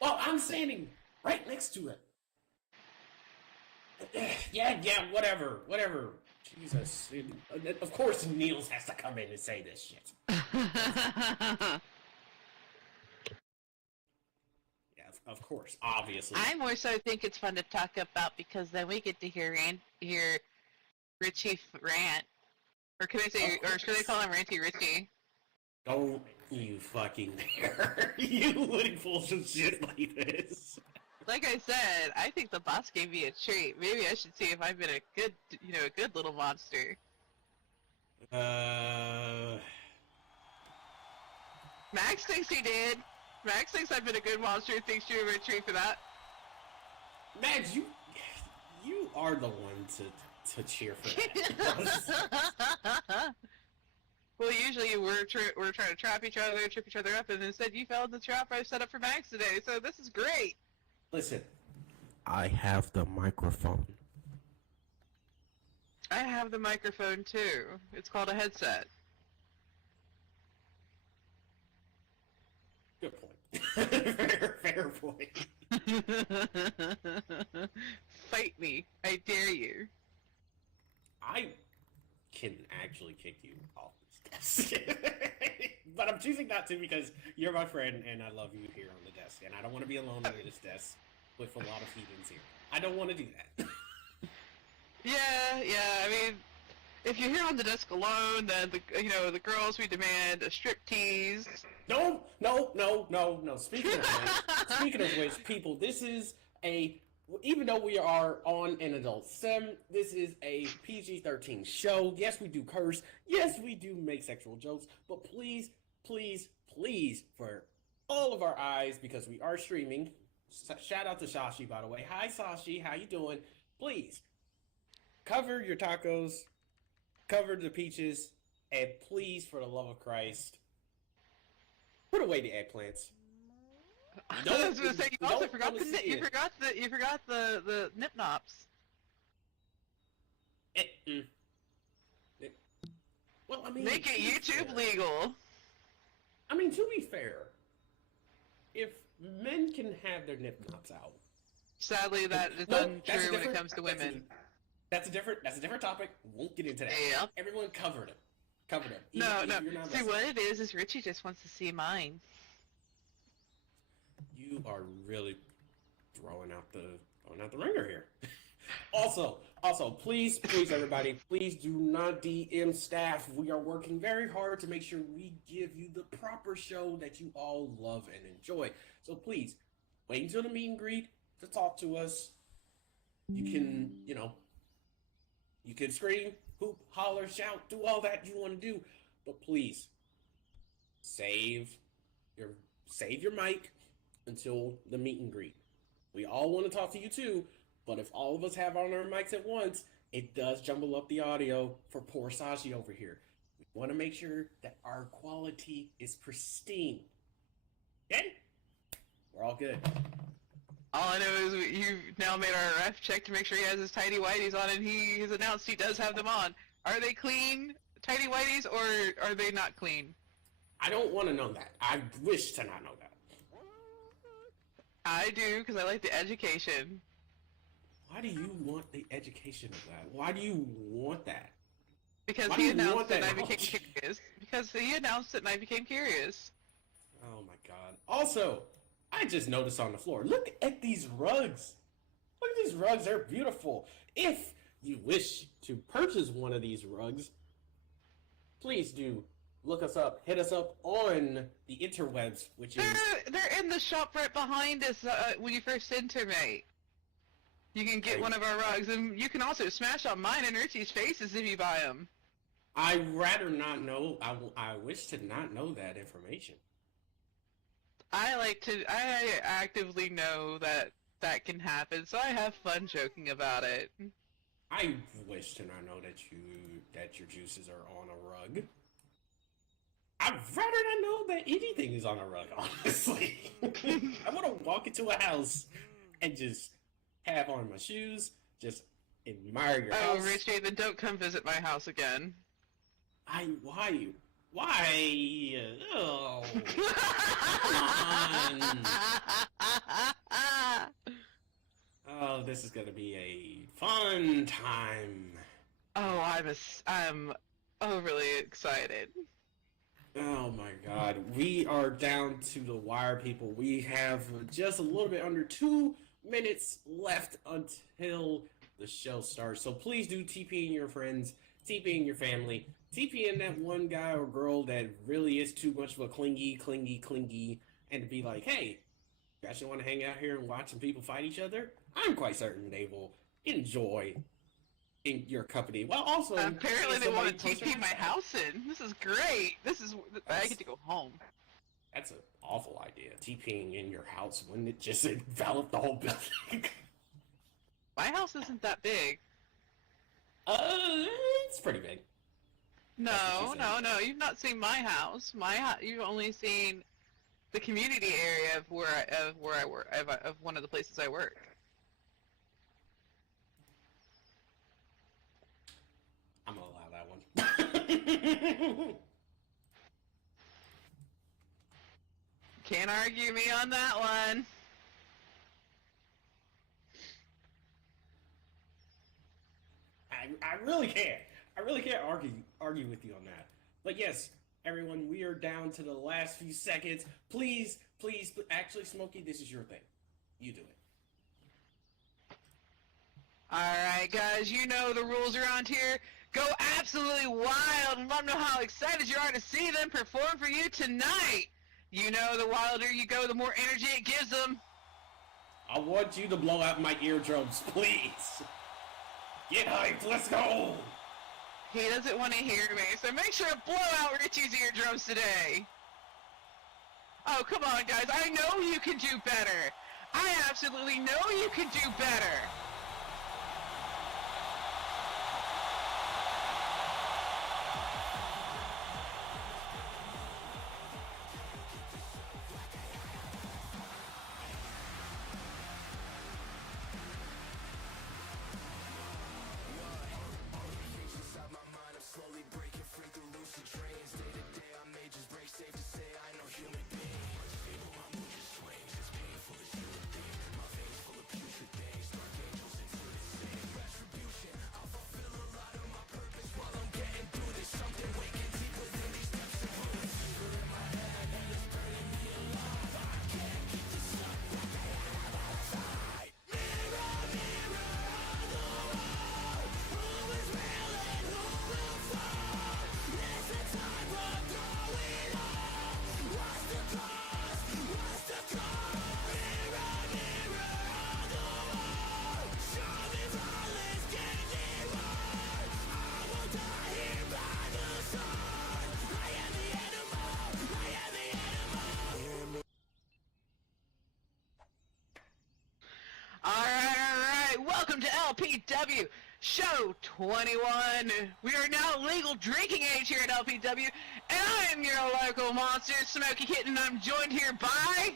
Well, I'm standing right next to it. Yeah, whatever. Jesus. Of course, Niels has to come in and say this shit. Yeah, of course, obviously. I more so think it's fun to talk about because then we get to hear Richie rant, or can I say, or should I call him Ranty Richie? Don't you fucking dare! You wouldn't pull some shit like this. Like I said, I think the boss gave me a treat. Maybe I should see if I've been a good, a good little monster. Uh, Max thinks he did. Max thinks I've been a good monster. Thinks you were a treat for that. Max, you are the one to cheer for that. Well, usually we're trying to trap each other, trip each other up, and instead you fell in the trap I set up for Max today. So this is great. Listen, I have the microphone. I have the microphone too. It's called a headset. Good point. fair point. Fight me. I dare you. I can actually kick you off this desk. But I'm choosing not to because you're my friend and I love you here on the desk. And I don't want to be alone on this desk with a lot of heathens here. I don't want to do that. Yeah. I mean, if you're here on the desk alone, then the girls, we demand a strip tease. No. Speaking of which, people, this is even though we are on an adult sim, this is a PG-13 show. Yes, we do curse. Yes, we do make sexual jokes. But please, for all of our eyes, because we are streaming. Shout out to Sashi, by the way. Hi, Sashi. How you doing? Please, cover your tacos, cover the peaches, and please, for the love of Christ, put away the eggplants. I was going to say you also forgot the nip nops. Well, I mean, make it YouTube legal. I mean, to be fair, if men can have their nip nops out, sadly that is untrue when it comes to women. That's a different topic. Won't get into that. Yep. Everyone covered it. No. See, what it is Richie just wants to see mine. You are really throwing out the ringer here. Also, please, everybody, please do not DM staff. We are working very hard to make sure we give you the proper show that you all love and enjoy. So please, wait until the meet and greet to talk to us. You can, you can scream, hoop, holler, shout, do all that you want to do. But please, save your mic until the meet and greet. We all want to talk to you too, but if all of us have on our mics at once, it does jumble up the audio for poor Sashi over here. We want to make sure that our quality is pristine. Okay? We're all good. All I know is you now made our ref check to make sure he has his tidy whities on, and he has announced he does have them on. Are they clean tidy whities, or are they not clean? I don't want to know that. I wish to not know that. I do, because I like the education. Why do you want the education of that? Why do you want that? Because he announced it and I became curious. Because he announced it and I became curious. Oh my god. Also, I just noticed on the floor, look at these rugs. Look at these rugs, they're beautiful. If you wish to purchase one of these rugs, please do look us up, hit us up on the interwebs, which is... They're in the shop right behind us when you first enter, mate. You can get one of our rugs, and you can also smash on mine and Richie's faces if you buy them. I'd rather not know. I wish to not know that information. I actively know that can happen, so I have fun joking about it. I wish to not know that your juices are on a rug. I'd rather not know that anything is on a rug, honestly. I want to walk into a house and just have on my shoes, just admire your house. Oh, Richie, then don't come visit my house again. Why? Oh, come on. this is gonna be a fun time. Oh, I'm overly excited. Oh my god. We are down to the wire, people. We have just a little bit under 2 minutes left until the show starts. So please do TP in your friends, TP in your family, TP in that one guy or girl that really is too much of a clingy, and to be like, hey, you guys want to hang out here and watch some people fight each other? I'm quite certain they will enjoy in your company. Well, also, Apparently they want to post TP my house in. This is great. I get to go home. That's an awful idea. TPing in your house. Wouldn't it just envelop the whole building? My house isn't that big. It's pretty big. No. You've not seen my house. You've only seen the community area of where I work, of one of the places I work. I'm gonna allow that one. Can't argue me on that one. I really can't. I really can't argue with you on that. But yes, everyone, we are down to the last few seconds. Please, actually, Smokey, this is your thing. You do it. Alright guys, you know the rules around here. Go absolutely wild and let them know how excited you are to see them perform for you tonight. You know the wilder you go, the more energy it gives them. I want you to blow out my eardrums, please. Get hyped, let's go! He doesn't want to hear me, so make sure to blow out Richie's eardrums today. Oh, come on guys, I know you can do better. I absolutely know you can do better. Alright, welcome to LPW Show 21. We are now legal drinking age here at LPW, and I am your local monster, Smokey Kitten, and I'm joined here by...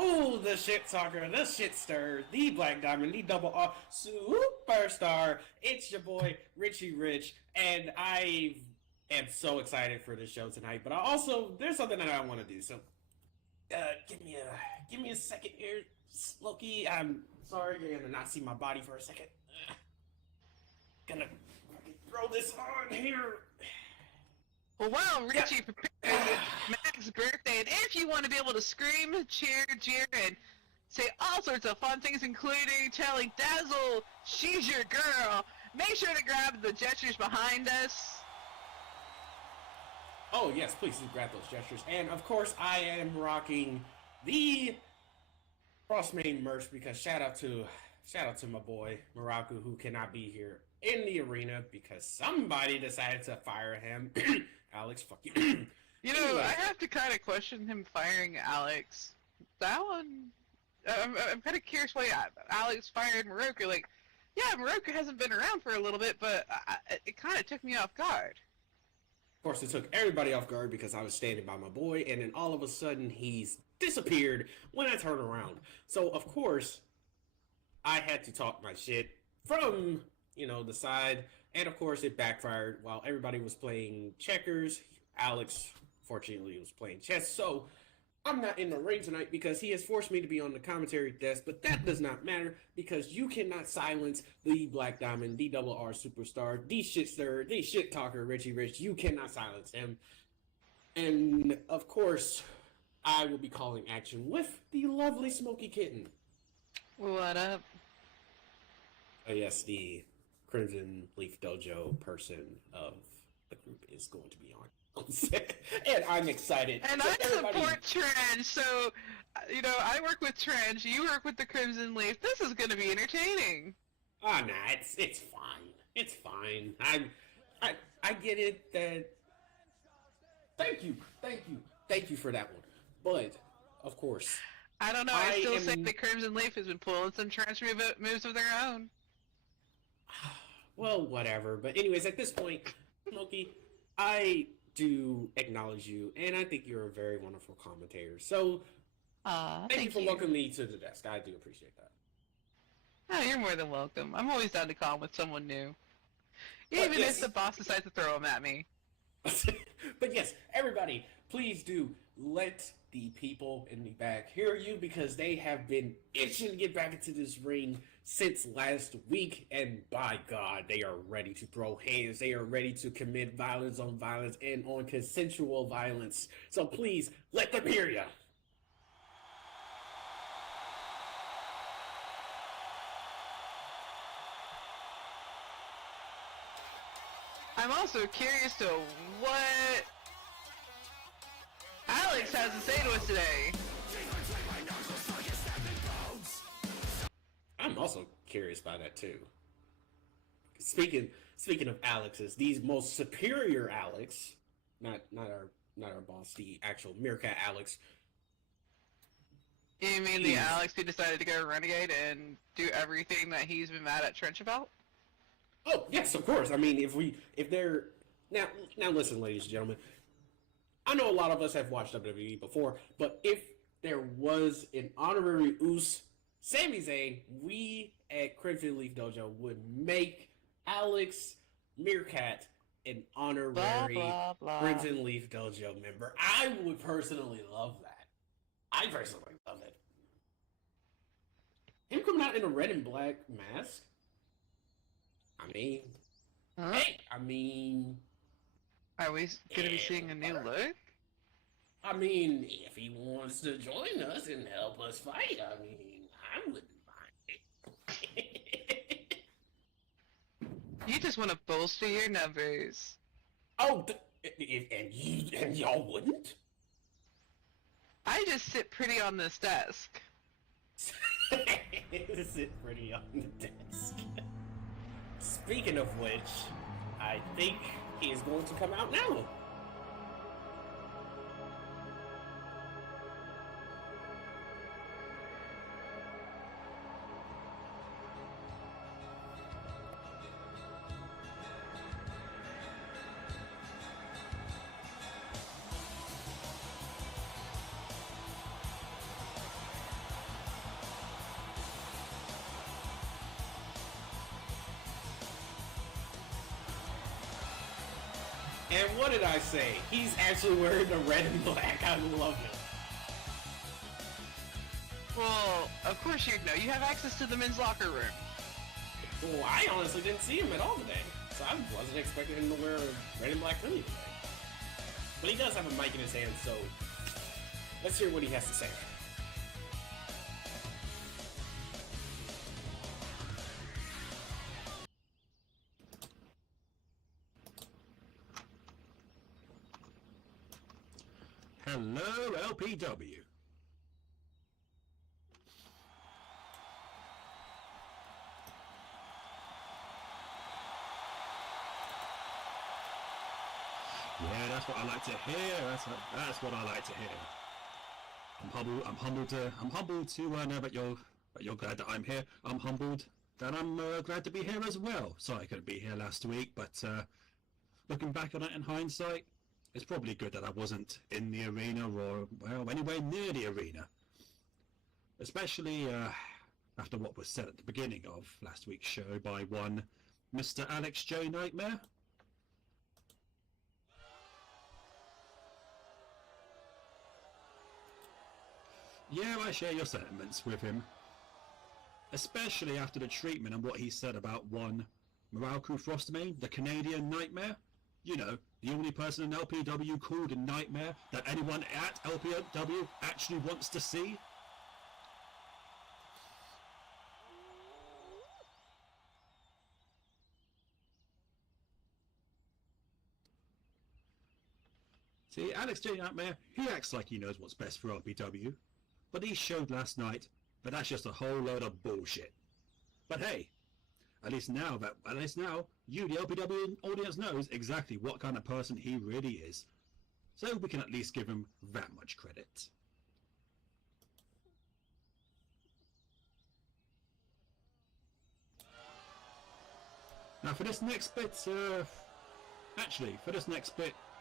Ooh, the shit talker, the shit stir, the Black Diamond, the double R superstar. It's your boy, Richie Rich, and I am so excited for the show tonight, but I also, there's something that I want to do, so give me a second here, Loki. I'm sorry, you're gonna not see my body for a second. Gonna throw this on here. Well, Richie prepared Mac's birthday, and if you want to be able to scream, cheer, jeer, and say all sorts of fun things, including telling Dazzle she's your girl, make sure to grab the gestures behind us. Oh yes, please do grab those gestures. And of course, I am rocking the Crossmain merch because shout out to my boy Maraku, who cannot be here in the arena because somebody decided to fire him. Alex, fuck you. You know, anyway. I have to kind of question him firing Alex. That one, I'm kind of curious why Alex fired Moroku. Like, yeah, Moroku hasn't been around for a little bit, but it kind of took me off guard. Of course, it took everybody off guard because I was standing by my boy, and then all of a sudden he's disappeared when I turn around. So, of course, I had to talk my shit from, the side, and of course it backfired. While everybody was playing checkers, Alex, fortunately, was playing chess, so I'm not in the ring tonight because he has forced me to be on the commentary desk, but that does not matter because you cannot silence the Black Diamond, the double R superstar, the shitster, the shit talker, Richie Rich. You cannot silence him. And of course, I will be calling action with the lovely Smoky Kitten. What up? Yes, the Crimson Leaf Dojo person of the group is going to be on set, and I'm excited. And So I support Trench, so, you know, I work with Trench, you work with the Crimson Leaf. This is going to be entertaining. Ah, nah, it's fine. It's fine. I get it that. Thank you for that one. But of course, I don't know. I still say the Crimson Leaf has been pulling some Trench moves of their own. Well, whatever. But anyways, at this point, Smokey, I do acknowledge you, and I think you're a very wonderful commentator. So, thank you for welcoming me to the desk. I do appreciate that. Oh, you're more than welcome. I'm always down to call with someone new. Even if the boss decides to throw them at me. But yes, everybody, please do let the people in the back hear you because they have been itching to get back into this ring since last week, and by God, they are ready to throw hands. They are ready to commit violence on violence and on consensual violence. So please, let them hear you. I'm also curious to what Alex has to say to us today. I'm also curious by that too. Speaking of Alex's, these most superior Alex, not our boss, the actual Meerkat Alex. You mean the Alex who decided to go renegade and do everything that he's been mad at Trench about? Oh yes, of course. I mean, if they're now listen, ladies and gentlemen. I know a lot of us have watched WWE before, but if there was an honorary Uso Sami Zayn, we at Crimson Leaf Dojo would make Alex Meerkat an honorary blah, blah. Crimson Leaf Dojo member. I would personally love that. I personally love it. Him coming out in a red and black mask? I mean, hey, are we going to be seeing a new look? I mean, if he wants to join us and help us fight, I mean, I wouldn't mind it. You just want to bolster your numbers. Oh, and y'all wouldn't? I just sit pretty on this desk. Sit pretty on the desk. Speaking of which, I think he is going to come out now. And what did I say? He's actually wearing the red and black. I love it. Well, of course you know. You have access to the men's locker room. Well, I honestly didn't see him at all today. So I wasn't expecting him to wear a red and black hoodie today. But he does have a mic in his hand, so let's hear what he has to say. Hello, LPW. Yeah, that's what I like to hear. That's what I like to hear. I'm humbled to know that you're glad that I'm here. I'm humbled that I'm glad to be here as well. Sorry I couldn't be here last week, but looking back on it in hindsight, it's probably good that I wasn't in the arena or, well, anywhere near the arena. Especially after what was said at the beginning of last week's show by one Mr. Alex J. Nightmare. Yeah, I share your sentiments with him. Especially after the treatment and what he said about one Moralku Frostmane, the Canadian Nightmare. You know, the only person in LPW called a Nightmare that anyone at LPW actually wants to see. See, Alex J. Nightmare, he acts like he knows what's best for LPW, but he showed last night that that's just a whole load of bullshit. But hey, at least now you, the LPW audience, knows exactly what kind of person he really is. So we can at least give him that much credit. Now for this next bit,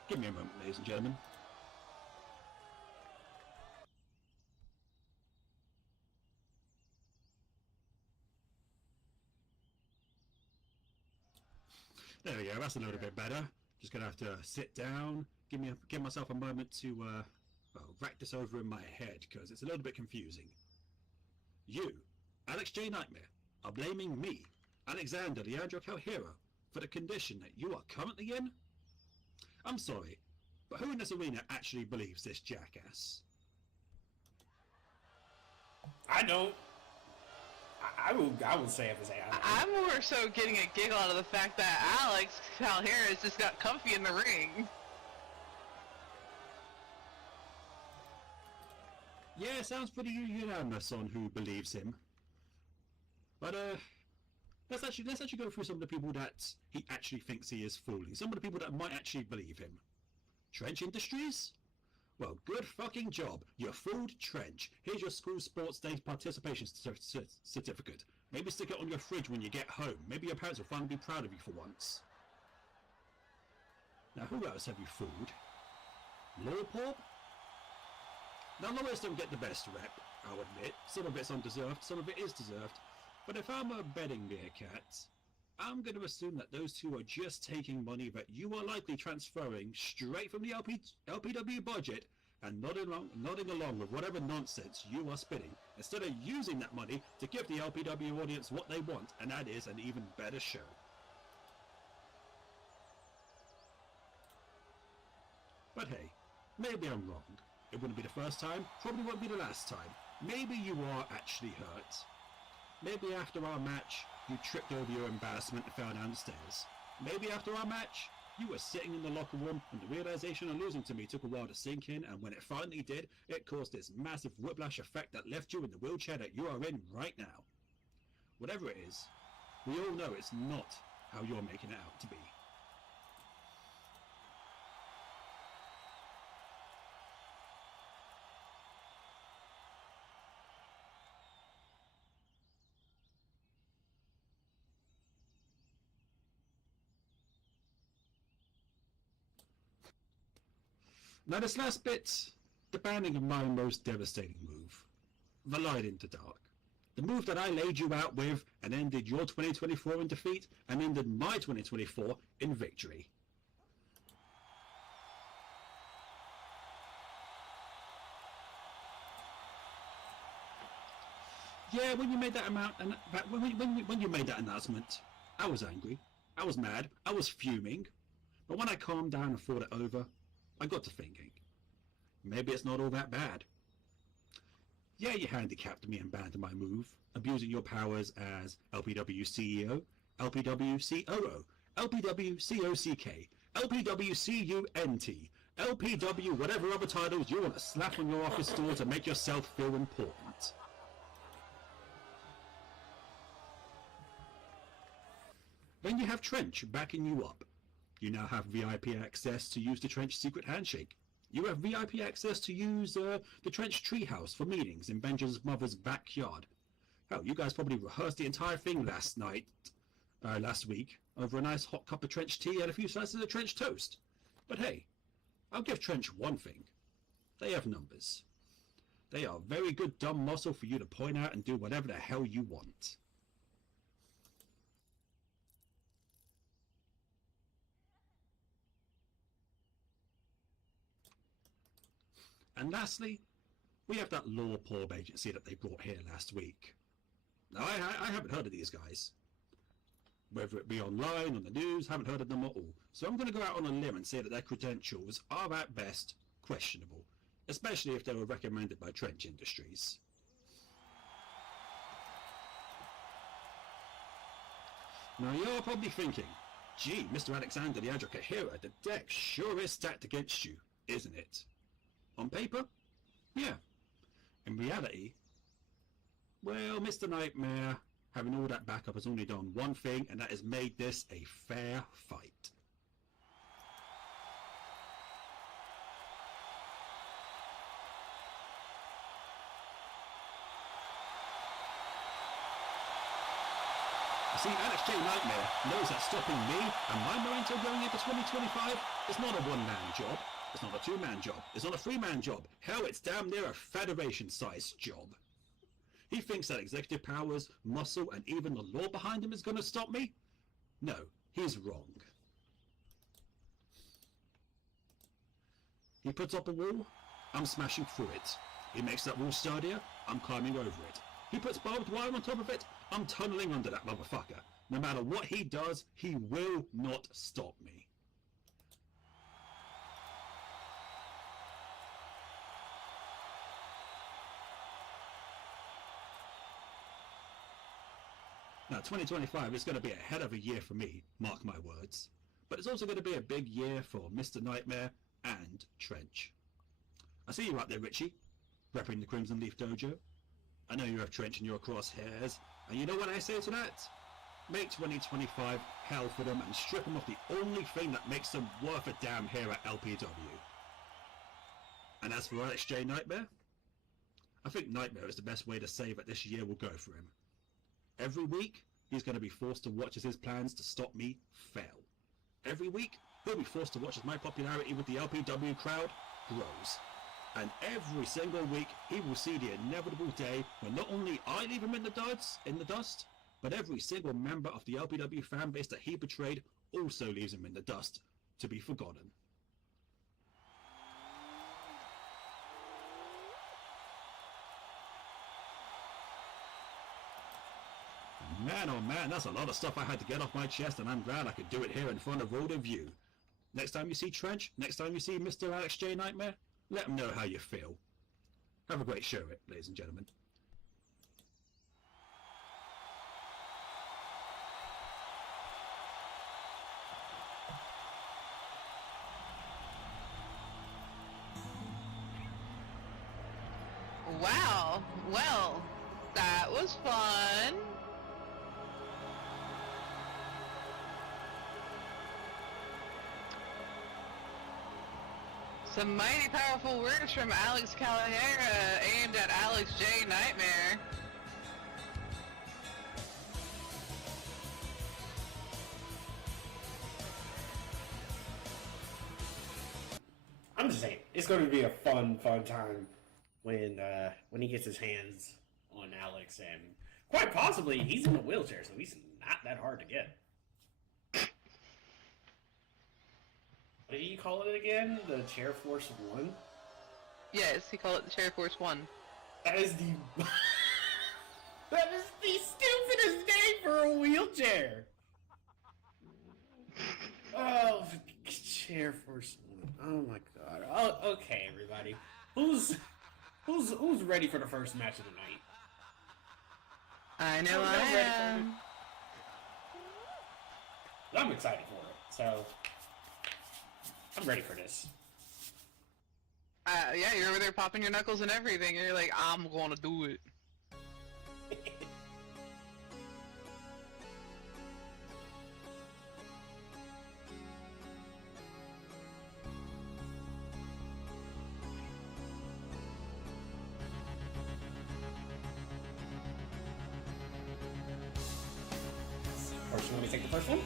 give me a moment, ladies and gentlemen. There we go, that's a little bit better. Just gonna have to sit down, give myself a moment to rack this over in my head, because it's a little bit confusing. You, Alex J. Nightmare, are blaming me, Alexander Leandro Calhero, for the condition that you are currently in? I'm sorry, but who in this arena actually believes this jackass? I don't. I will say it. I'm more so getting a giggle out of the fact that Alex Calheiros just got comfy in the ring. Yeah, sounds pretty unanimous on who believes him. But let's actually go through some of the people that he actually thinks he is fooling. Some of the people that might actually believe him. Trench Industries? Well, good fucking job. You fooled Trench. Here's your school sports day participation certificate. Maybe stick it on your fridge when you get home. Maybe your parents will finally be proud of you for once. Now, who else have you fooled? Lawpop? Now, lawyers don't get the best rep, I'll admit. Some of it's undeserved, some of it is deserved. But if I'm a betting meerkat, I'm going to assume that those two are just taking money that you are likely transferring straight from the LPW budget and nodding along with whatever nonsense you are spitting, instead of using that money to give the LPW audience what they want, and that is an even better show. But hey, maybe I'm wrong. It wouldn't be the first time, probably won't be the last time. Maybe you are actually hurt. Maybe after our match, you tripped over your embarrassment and fell down the stairs. Maybe after our match, you were sitting in the locker room and the realization of losing to me took a while to sink in, and when it finally did, it caused this massive whiplash effect that left you in the wheelchair that you are in right now. Whatever it is, we all know it's not how you're making it out to be. Now this last bit, the banning of my most devastating move, the Light into Dark. The move that I laid you out with and ended your 2024 in defeat and ended my 2024 in victory. Yeah, when you made that when you made that announcement, I was angry, I was mad, I was fuming, but when I calmed down and thought it over, I got to thinking, maybe it's not all that bad. Yeah, you handicapped me and banned my move, abusing your powers as LPW CEO, LPW COO, LPW COCK, LPW CUNT, LPW whatever other titles you want to slap on your office door to make yourself feel important. Then you have Trench backing you up. You now have VIP access to use the Trench secret handshake. You have VIP access to use the Trench treehouse for meetings in Benja's mother's backyard. Hell, you guys probably rehearsed the entire thing last week, over a nice hot cup of Trench tea and a few slices of Trench toast. But hey, I'll give Trench one thing. They have numbers. They are very good dumb muscle for you to point out and do whatever the hell you want. And lastly, we have that law porn agency that they brought here last week. Now, I haven't heard of these guys. Whether it be online, on the news, haven't heard of them at all. So I'm going to go out on a limb and say that their credentials are at best questionable, especially if they were recommended by Trench Industries. Now you're probably thinking, gee, Mr. Alexander the Advocate Hero, the deck sure is stacked against you, isn't it? On paper? Yeah. In reality, well, Mr. Nightmare, having all that backup, has only done one thing, and that has made this a fair fight. See, Alex J. Nightmare knows that stopping me and my momentum going into 2025 is not a one-man job, it's not a two-man job, it's not a three-man job. Hell, it's damn near a federation-sized job. He thinks that executive powers, muscle, and even the law behind him is going to stop me? No, he's wrong. He puts up a wall, I'm smashing through it. He makes that wall sturdier, I'm climbing over it. He puts barbed wire on top of it, I'm tunneling under that motherfucker. No matter what he does, he will not stop me. Now, 2025 is going to be a hell of a year for me, mark my words. But it's also going to be a big year for Mr. Nightmare and Trench. I see you out there, Richie, repping the Crimson Leaf Dojo. I know you have Trench in your crosshairs, and you know what I say to that? Make 2025 hell for them and strip them of the only thing that makes them worth a damn here at LPW. And as for Alex J. Nightmare, I think Nightmare is the best way to say that this year will go for him. Every week, he's going to be forced to watch as his plans to stop me fail. Every week, he'll be forced to watch as my popularity with the LPW crowd grows. And every single week, he will see the inevitable day when not only I leave him in the dust, but every single member of the LPW fan base that he betrayed also leaves him in the dust, to be forgotten. Man, oh man, that's a lot of stuff I had to get off my chest, and I'm glad I could do it here in front of all of you. Next time you see Trench, next time you see Mr. Alex J. Nightmare, let them know how you feel. Have a great show, ladies and gentlemen. Wow. Well, that was fun. Some mighty powerful words from Alex Calahera aimed at Alex J. Nightmare. I'm just saying, it's going to be a fun time when he gets his hands on Alex, and quite possibly he's in a wheelchair, so he's not that hard to get. What do you call it again? The Chair Force 1? Yes, he called it the Chair Force 1. That is the that is the stupidest name for a wheelchair. Oh, Chair Force 1. Oh my god. Oh, okay, everybody. Who's ready for the first match of the night? I know I am. I'm excited for it. So I'm ready for this. Yeah, you're over there popping your knuckles and everything, and you're like, I'm gonna do it. First, you want me to take the first one?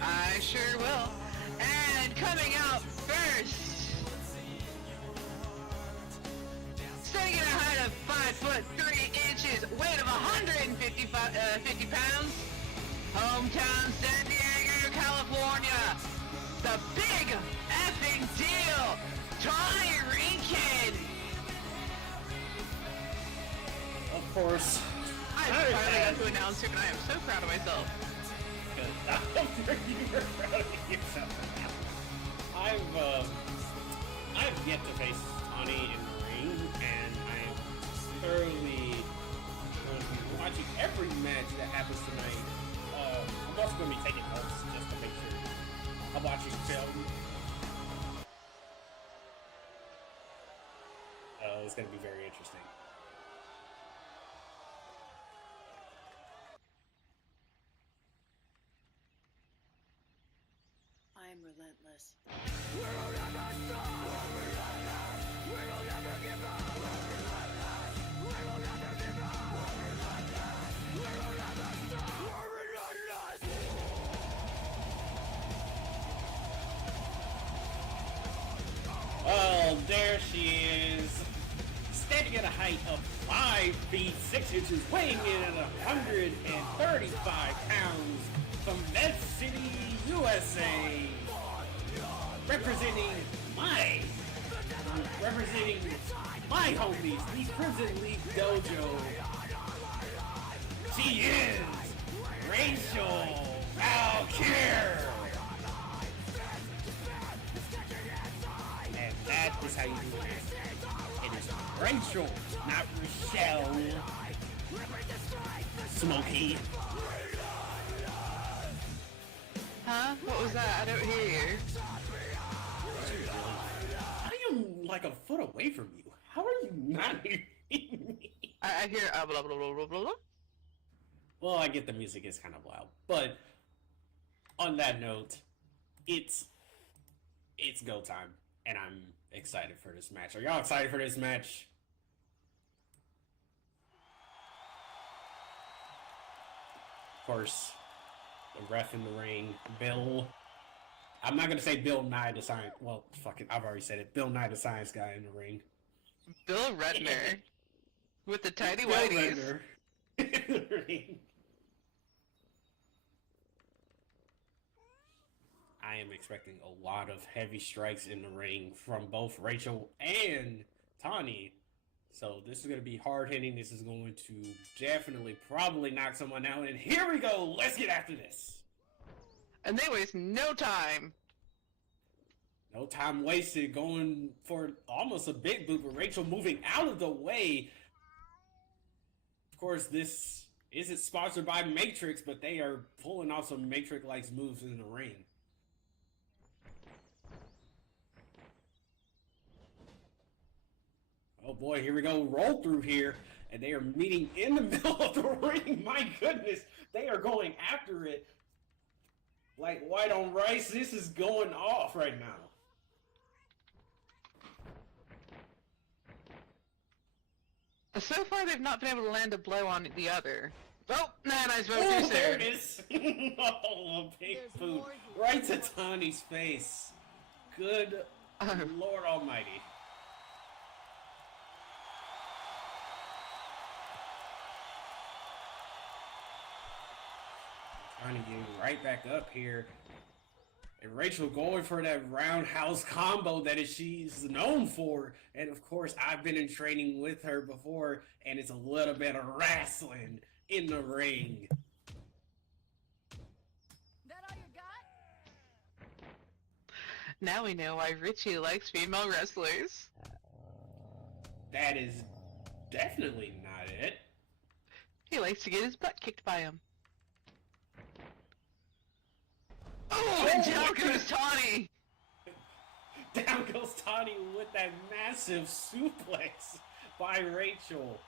I sure will. And coming out first, standing at a height of 5'3", weight of 150 pounds, hometown San Diego, California, the big effing deal, Tony Rinkin. course, I finally got to announce him, and I am so proud of myself. You're proud of yourself. I've yet to face Tani in the ring, and I am thoroughly going to be watching every match that happens tonight. I'm also going to be taking notes just to make sure I'm watching film. It's going to be very interesting. I am relentless. Well, there she is, standing at a height of 5 feet 6 inches, weighing in at 135 pounds, from Med City, USA, representing my homies, the Crimson League Dojo. She is Rachel Valkyrie. And that is how you do it. It is Rachel, not Rochelle. Smokey. Huh? What was that? I don't hear you. I am like a foot away from you. How are you not hearing me? I hear blah blah blah blah blah blah. Well, I get the music is kind of loud, but on that note, it's go time, and I'm excited for this match. Are y'all excited for this match? Of course, the ref in the ring, Bill. I'm not gonna say Bill Nye the Science. Well, fuck it, I've already said it. Bill Nye the Science Guy in the ring. Bill Redner with the tiny Bill whities. Redner in the ring. I am expecting a lot of heavy strikes in the ring from both Rachel and Tani. So this is going to be hard hitting. This is going to definitely probably knock someone out. And here we go. Let's get after this. And they waste no time. No time wasted, going for almost a big boot, but Rachel moving out of the way. Of course, this isn't sponsored by Matrix, but they are pulling off some Matrix-like moves in the ring. Oh boy, here we go. Roll through here, and they are meeting in the middle of the ring. My goodness, they are going after it like white on rice. This is going off right now. So far, they've not been able to land a blow on the other. Oh, nah, I spoke Oh, too there soon. it is. Oh, a big boot right to Tani's face. Good Lord Almighty. Tani getting right back up here. And Rachel going for that roundhouse combo that she's known for. And of course, I've been in training with her before, and it's a little bit of wrestling in the ring. That all you got? Now we know why Richie likes female wrestlers. That is definitely not it. He likes to get his butt kicked by him. Oh, and down goes Tawny! Down goes Tani with that massive suplex by Rachel.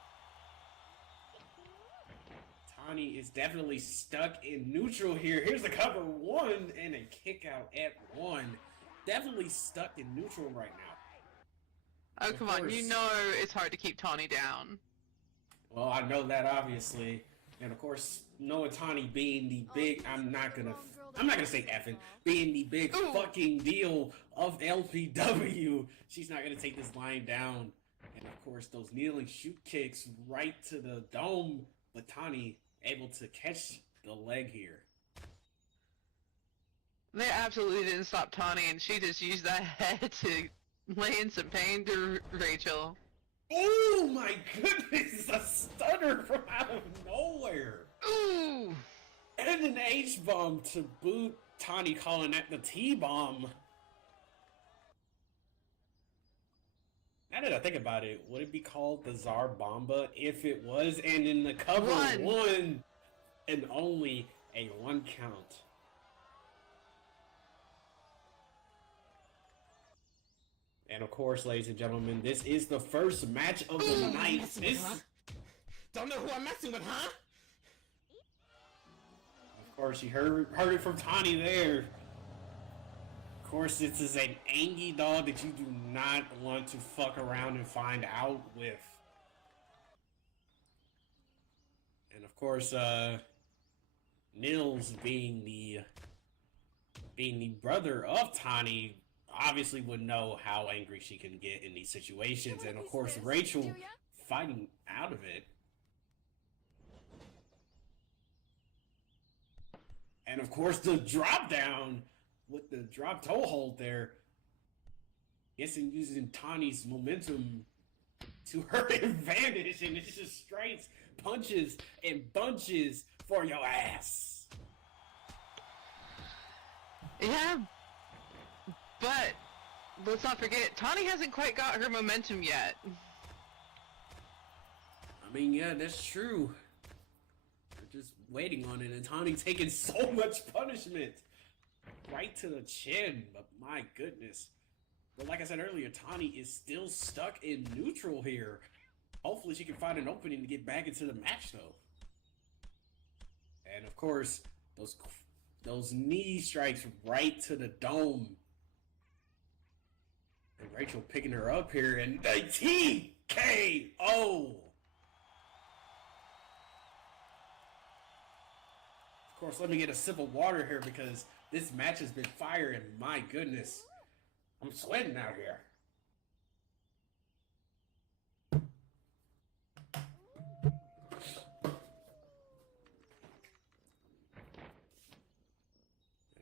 Tani is definitely stuck in neutral here. Here's the cover one and a kick out at one. Definitely stuck in neutral right now. Oh, Of come on, course. you know it's hard to keep Tawny down. Well, I know that obviously. And of course, Noah Tani being the big, I'm not gonna say effing, being the big Ooh. fucking deal of LPW, she's not gonna take this line down. And of course, those kneeling shoot kicks right to the dome, but Tani able to catch the leg here. They absolutely didn't stop Tawny, and she just used that head to lay in some pain to Rachel. Oh my goodness! A stunner from out of nowhere! Ooh! And an H-bomb to boot. Tani calling that the T-bomb. Now that I think about it, would it be called the Tsar Bomba if it was? And in the cover, one and only a 1 count. And of course, ladies and gentlemen, this is the first match of the night. Don't know who I'm messing with, huh? Of course, you heard it from Tani there. Of course, this is an Angie dog that you do not want to fuck around and find out with. And of course, Nils being the brother of Tani, obviously would know how angry she can get in these situations. And of course, Rachel fighting out of it. And of course, the drop down with the drop toe hold there. Guessing using Tani's momentum to her advantage, and it's just straight punches and bunches for your ass. Yeah, but let's not forget, Tani hasn't quite got her momentum yet. I mean, yeah, that's true. We're just waiting on it, and Tani taking so much punishment right to the chin. But my goodness. But like I said earlier, Tani is still stuck in neutral here. Hopefully she can find an opening to get back into the match, though. And of course, those knee strikes right to the dome. And Rachel picking her up here, and the TKO! Of course, let me get a sip of water here because this match has been fire, and my goodness, I'm sweating out here. And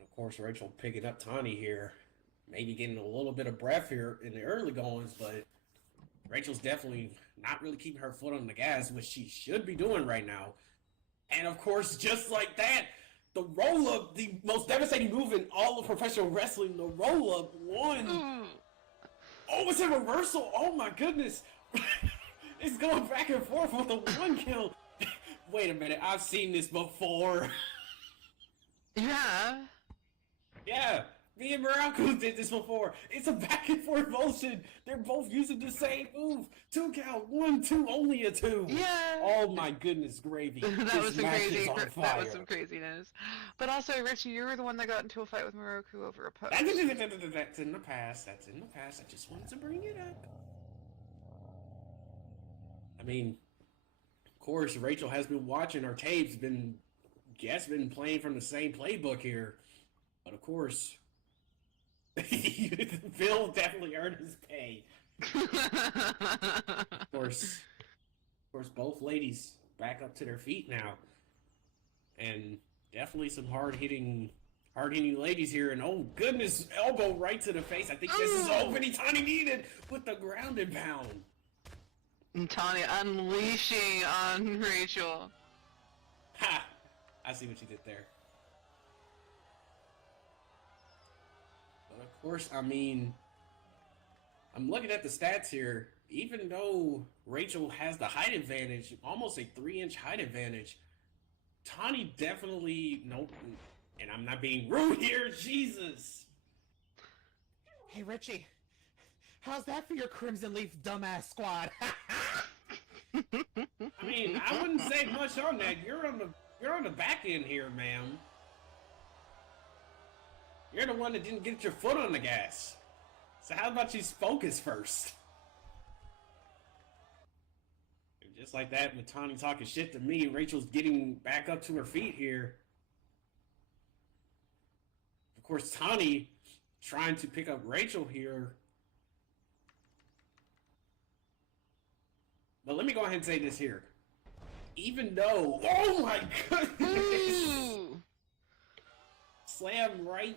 of course, Rachel picking up Tani here. Maybe getting a little bit of breath here in the early goings, but Rachel's definitely not really keeping her foot on the gas, which she should be doing right now. And of course, just like that, the roll-up, the most devastating move in all of professional wrestling, the roll-up won. Oh, it's a reversal. Oh my goodness. It's going back and forth with the 1 kill. Wait a minute, I've seen this before. Yeah. Yeah, me and Morocco did this before. It's a back and forth motion. They're both using the same move. 2 count, 1, 2, only a 2. Yeah. Oh my goodness, gravy. That was some crazy. That That was some craziness. But also, Richie, you were the one that got into a fight with Moroku over a post. That's in the past. That's in the past. I just wanted to bring it up. I mean, of course, Rachel has been watching our tapes, been playing from the same playbook here. But of course, Phil definitely earned his pay. Of course, both ladies back up to their feet now, and definitely some hard-hitting ladies here. And oh goodness, elbow right to the face. I think this is all Vinny Tani needed with the ground and pound. And Tani unleashing on Rachel. Ha! I see what you did there. But of course, I mean, I'm looking at the stats here. Even though Rachel has the height advantage, almost a 3-inch height advantage, Tani definitely, nope, and I'm not being rude here, Jesus. Hey, Richie. How's that for your Crimson Leaf dumbass squad? I mean, I wouldn't say much on that. You're on the back end here, ma'am. You're the one that didn't get your foot on the gas. So how about you focus first? And just like that, with Tani talking shit to me, Rachel's getting back up to her feet here. Of course, Tani trying to pick up Rachel here. But let me go ahead and say this here. Even though, oh my goodness! Slam right,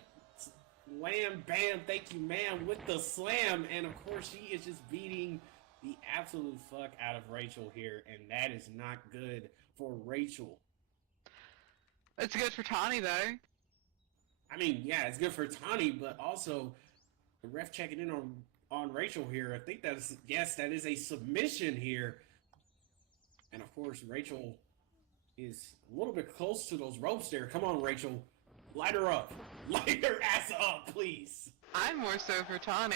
slam, bam, thank you ma'am, with the slam. And of course she is just beating the absolute fuck out of Rachel here, and that is not good for Rachel. It's good for Tawny though. I mean, yeah, it's good for Tawny, but also the ref checking in on Rachel here. I think that's, yes, that is a submission here. And of course, Rachel is a little bit close to those ropes there. Come on, Rachel. Light her up. Light her ass up, please. I'm more so for Tawny.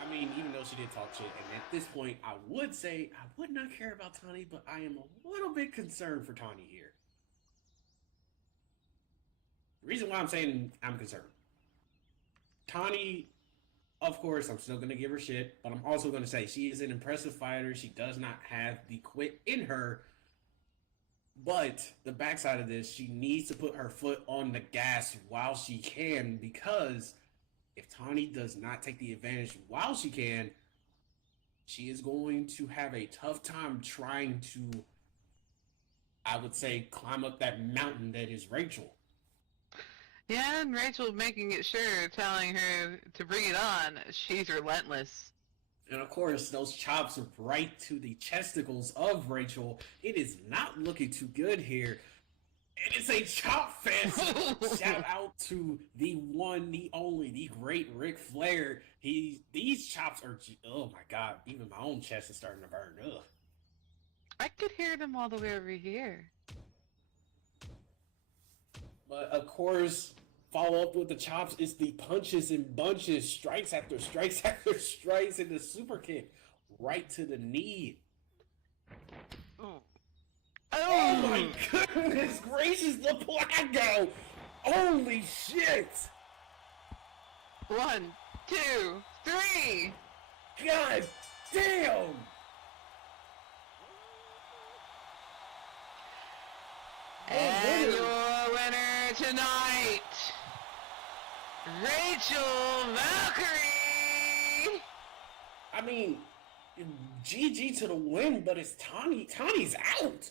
I mean, even though she did talk shit, and at this point, I would say I would not care about Tawny, but I am a little bit concerned for Tawny here. The reason why I'm saying I'm concerned. Tawny, of course, I'm still going to give her shit, but I'm also going to say she is an impressive fighter. She does not have the quit in her. But the backside of this, she needs to put her foot on the gas while she can, because if Tawny does not take the advantage while she can, she is going to have a tough time trying to, I would say, climb up that mountain that is Rachel. Yeah, and Rachel making it sure, telling her to bring it on. She's relentless. And of course, those chops are right to the chesticles of Rachel. It is not looking too good here. And it's a chop fest. Shout out to the one, the only, the great Ric Flair. These chops are, oh my god, even my own chest is starting to burn. Ugh. I could hear them all the way over here. But of course, follow up with the chops is the punches and bunches, strikes after strikes after strikes, and the super kick right to the knee. Oh my goodness gracious, the Placo! Holy shit! 1, 2, 3! God damn! And your winner tonight, Rachel Valkyrie! I mean, GG to the win, but it's Tawny. Tawny's out.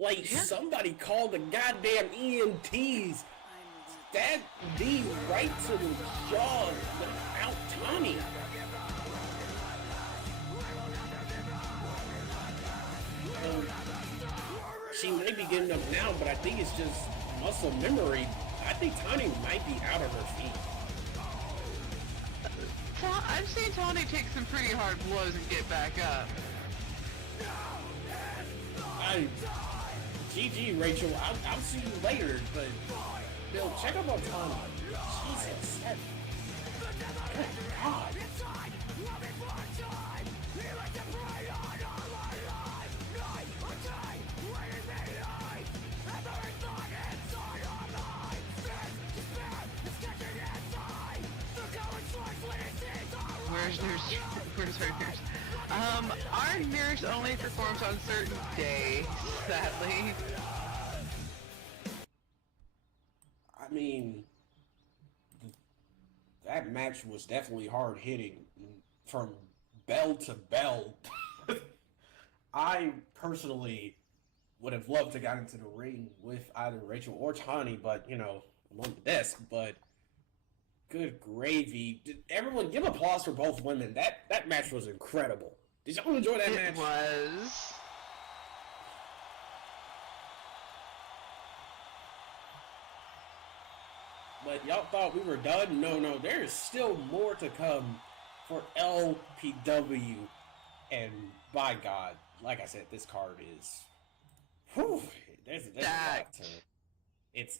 Like, somebody called the goddamn EMTs. That D right to the jaw without Tawny. She may be getting up now, but I think it's just muscle memory. I think Tawny might be out of her feet. I've seen Tawny take some pretty hard blows and get back up. GG, Rachel. I'll see you later, but Bill, check up on Tawny. Jesus. Good God. Where's her nurse? Our nurse only performs on certain days, sadly. I mean, that match was definitely hard hitting from bell to bell. I personally would have loved to got into the ring with either Rachel or Tawny, but you know, I'm on the desk. But good gravy! Did everyone give applause for both women? That match was incredible. Did y'all enjoy that match? It was. But y'all thought we were done? No, there is still more to come for LPW. And by God, like I said, this card is, whew, there's a lot to it.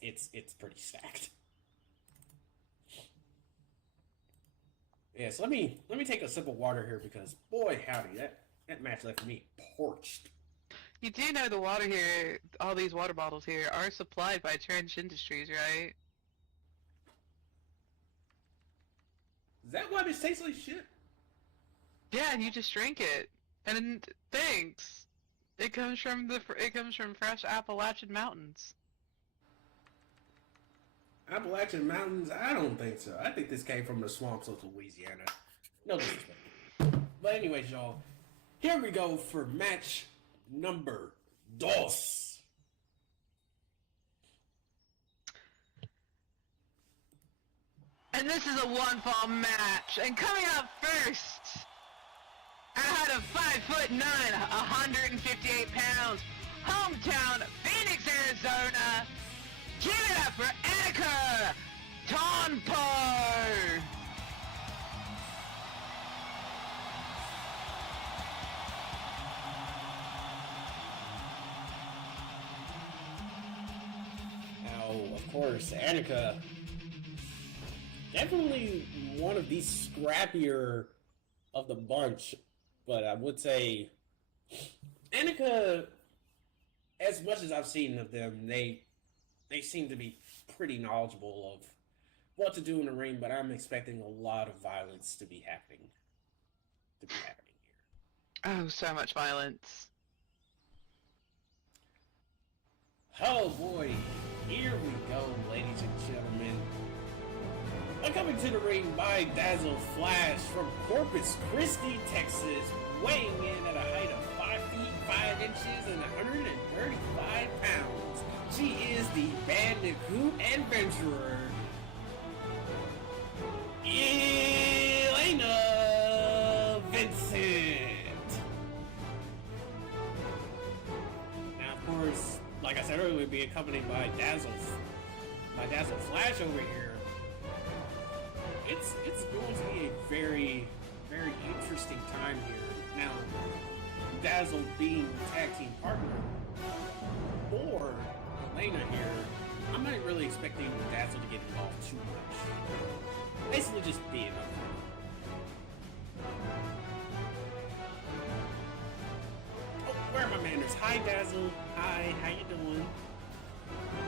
It's pretty stacked. Yes, let me take a sip of water here because boy howdy, that match left me parched. You do know the water here, all these water bottles here, are supplied by Trench Industries, right? Is that why this tastes like shit? Yeah, and you just drink it. And thanks. It comes from fresh Appalachian mountains. Appalachian Mountains? I don't think so. I think this came from the swamps of Louisiana. No disrespect. But anyways, y'all, here we go for match number dos. And this is a one-fall match. And coming up first, out of 5'9", 158 pounds, hometown Phoenix, Arizona. Give it up for Annika Tonpar. Now, of course, Annika, definitely one of the scrappier of the bunch, but I would say Annika, as much as I've seen of them, they seem to be pretty knowledgeable of what to do in the ring, but I'm expecting a lot of violence to be happening here. Oh, so much violence. Oh boy, here we go, ladies and gentlemen. Coming to the ring by Dazzle Flash from Corpus Christi, Texas, weighing in at a height of 5 feet 5 inches and 135 pounds. She is the Bandicoot adventurer, Elena Vincent. Now, of course, like I said earlier, we'd be accompanied by Dazzle Flash over here. It's going to be a very, very interesting time here. Now, Dazzle being the tag team partner for Elena here, I'm not really expecting Dazzle to get involved too much. Basically just being up there. Oh, where are my manners? Hi, Dazzle. Hi, how you doing?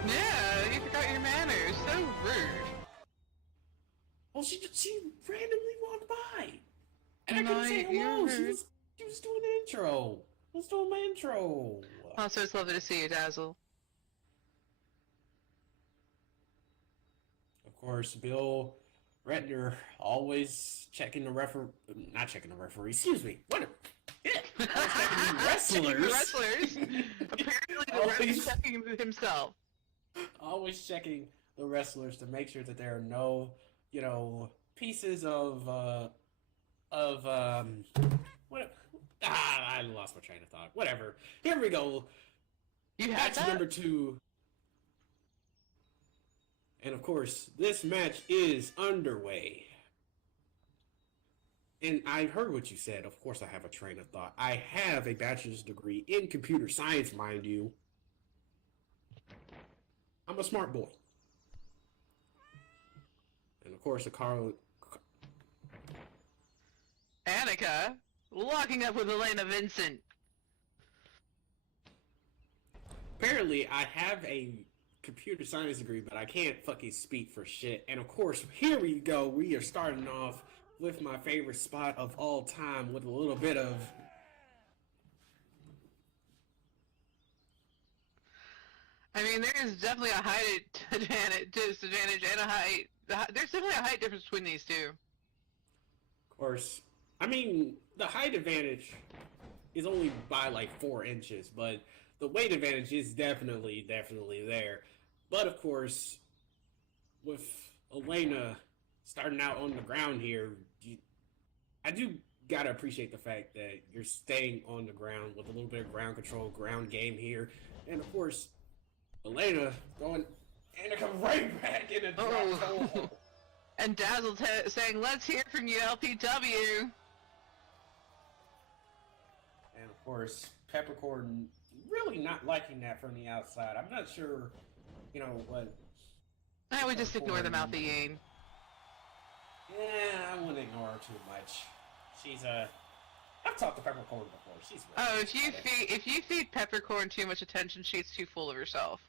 Yeah, you forgot your manners. So rude. Well, she randomly walked by, and I couldn't say hello. She was doing the intro. I was doing my intro. Also, it's lovely to see you, Dazzle. Of course, Bill Retner always checking the not checking the referee. Excuse me. What? Always checking the wrestlers. Apparently, the Always- referee's checking himself. Always checking the wrestlers to make sure that there are no, pieces of what? I lost my train of thought. Whatever. Here we go. You had Match that? number 2. And of course, this match is underway. And I heard what you said. Of course, I have a train of thought. I have a bachelor's degree in computer science, mind you. I'm a smart boy. And of course, Annika locking up with Elena Vincent. apparently I have a computer science degree, but I can't fucking speak for shit. And of course, here we go. We are starting off with my favorite spot of all time with a little bit of... I mean, there is definitely a height disadvantage and a height. There's definitely a height difference between these two. Of course, I mean, the height advantage is only by like 4 inches, but the weight advantage is definitely there. But of course, with Elena starting out on the ground here, I do gotta appreciate the fact that you're staying on the ground with a little bit of ground control, ground game here. And of course, Elena going and to come right back in a drop toe. And Dazzle saying, "Let's hear from you, LPW." And of course, Peppercorn really not liking that from the outside. I'm not sure, what. I would just ignore the mouthy ying. Yeah, I wouldn't ignore her too much. She's I've talked to Peppercorn before. She's really Oh, nice if you feed Peppercorn too much attention, she's too full of herself.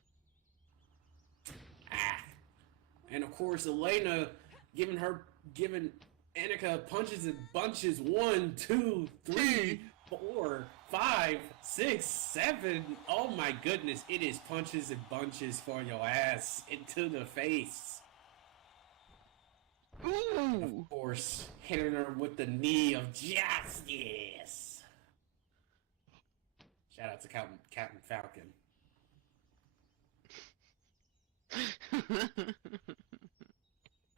And of course, Elena giving Annika punches and bunches. 1, 2, 3, 4, 5, 6, 7. Oh my goodness, it is punches and bunches for your ass into the face. Ooh! Of course, hitting her with the knee of justice. Shout out to Captain Falcon.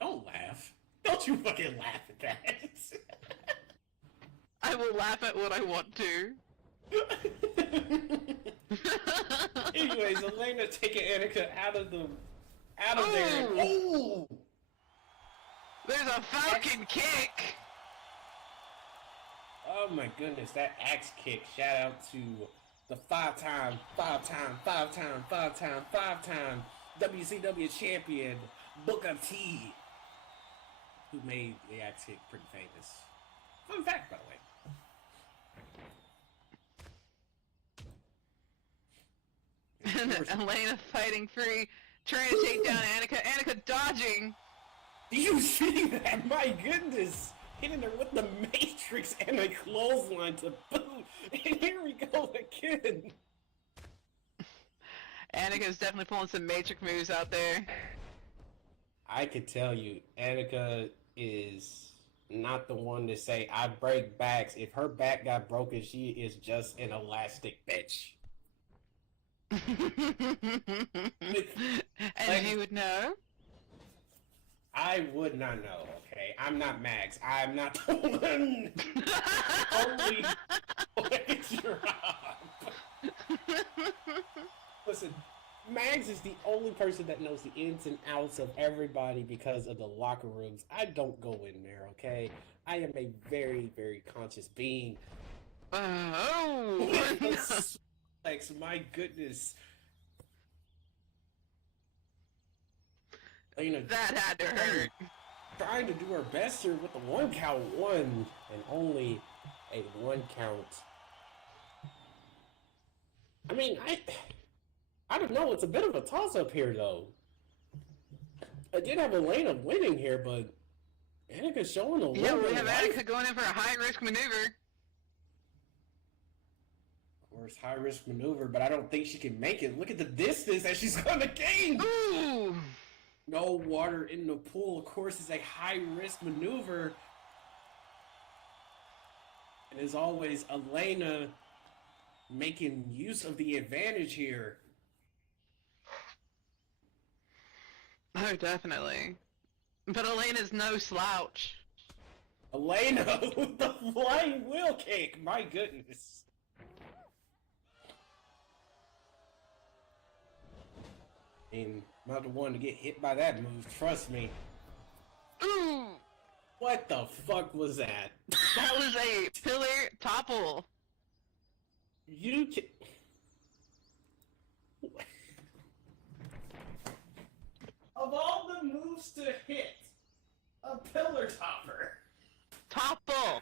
Don't laugh. laugh at what I want to. Anyways, Elena taking Annika out of there. Oh! There's a falcon kick! Oh my goodness, that axe kick. Shout out to the five-time WCW champion, Booker T, who made the axe kick pretty famous. Fun fact, by the way. And Elena fighting free, trying to take down Annika. Annika dodging. Do you see that? My goodness! Hitting her with the Matrix and a clothesline to boot. And here we go again. Annika's definitely pulling some Matrix moves out there. I could tell you, Annika is not the one to say, I break backs. If her back got broken, she is just an elastic bitch. And you would know? I would not know, okay? I'm not Max. I'm not the one only job. Listen, Max is the only person that knows the ins and outs of everybody because of the locker rooms. I don't go in there, okay? I am a very, very conscious being. Oh! Like, my goodness. Lena, That had to hurt. trying to do her best here with the 1 count, one and only a 1 count. I mean, I don't know. It's a bit of a toss-up here, though. I did have Elena winning here, but Annika's showing a Yeah, little we bit have of life. Annika going in for a high-risk maneuver. Of course, high-risk maneuver, but I don't think she can make it. Look at the distance that she's going to gain. Ooh! No water in the pool, of course, is a high-risk maneuver. And as always, Elena making use of the advantage here. Oh, definitely. But Elena's no slouch. Elena with the flying wheel kick, my goodness. And I'm not the one to get hit by that move, trust me. Ooh! What the fuck was that? That was a pillar topple. You can... Of all the moves to hit, a pillar topper. Topple!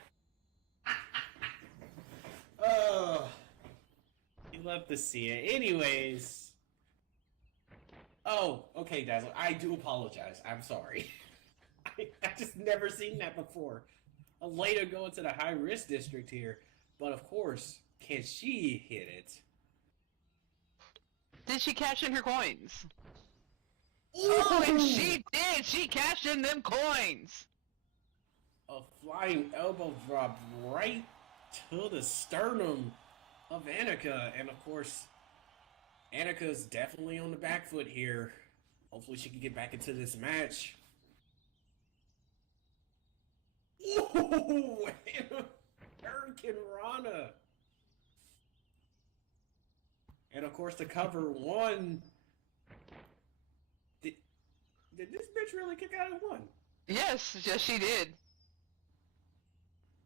Oh, you love to see it. Anyways. Oh, okay, Dazzle. I do apologize. I'm sorry. I just never seen that before. Elena going to the high risk district here, but of course, can she hit it? Did she cash in her coins? Oh, and she did! She cashed in them coins! A flying elbow drop right to the sternum of Annika, and of course, Annika's definitely on the back foot here. Hopefully she can get back into this match. Ooh! Hurricane Rana! And of course the cover one. Did this bitch really kick out at one? Yes, yes she did.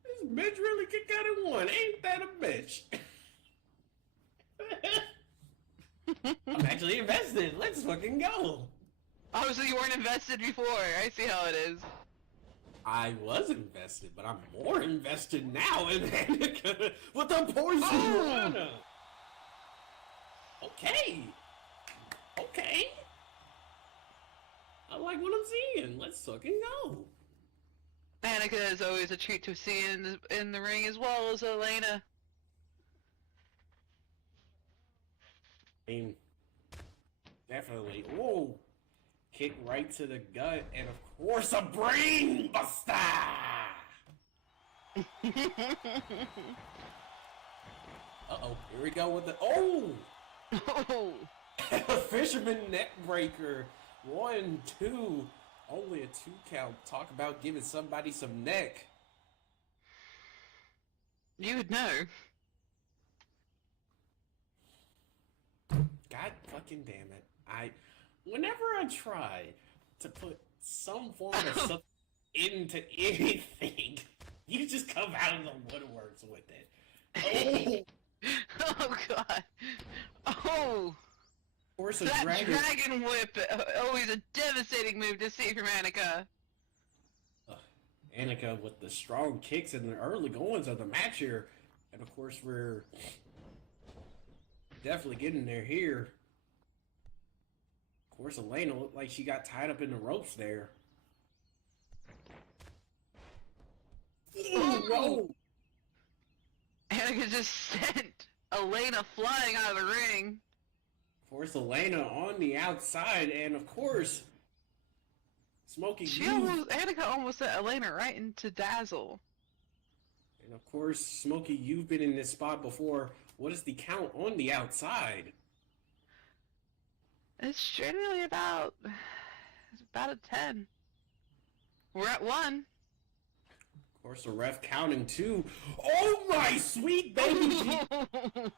This bitch really kicked out at one. Ain't that a bitch? I'm actually invested. Let's fucking go. Oh, so you weren't invested before. I see how it is. I was invested, but I'm more invested now in Annika with the poison Rana. Okay. Okay. I like what I'm seeing. Let's fucking go. Annika is always a treat to see in the ring as well as Elena. I mean, definitely. Whoa. Kick right to the gut, and of course a brain buster! Uh-oh, here we go with the... Oh! Oh! A fisherman neck breaker. 1, 2. Only a 2 count. Talk about giving somebody some neck. You would know. God fucking damn it. Whenever I try to put some form of stuff into anything, you just come out of the woodworks with it. Oh! Oh god. Oh! Horse of That dragon. dragon whip, always a devastating move to see from Annika. Annika with the strong kicks in the early goings of the match here. And of course, we're definitely getting there here. Of course, Elena looked like she got tied up in the ropes there. Ooh, no! Annika just sent Elena flying out of the ring. Of course, Elena on the outside, and of course, Smokey Annika almost sent Elena right into Dazzle. And of course, Smokey, you've been in this spot before. What is the count on the outside? It's generally about a 10. We're at 1. Of course, the ref counting 2. Oh my sweet baby!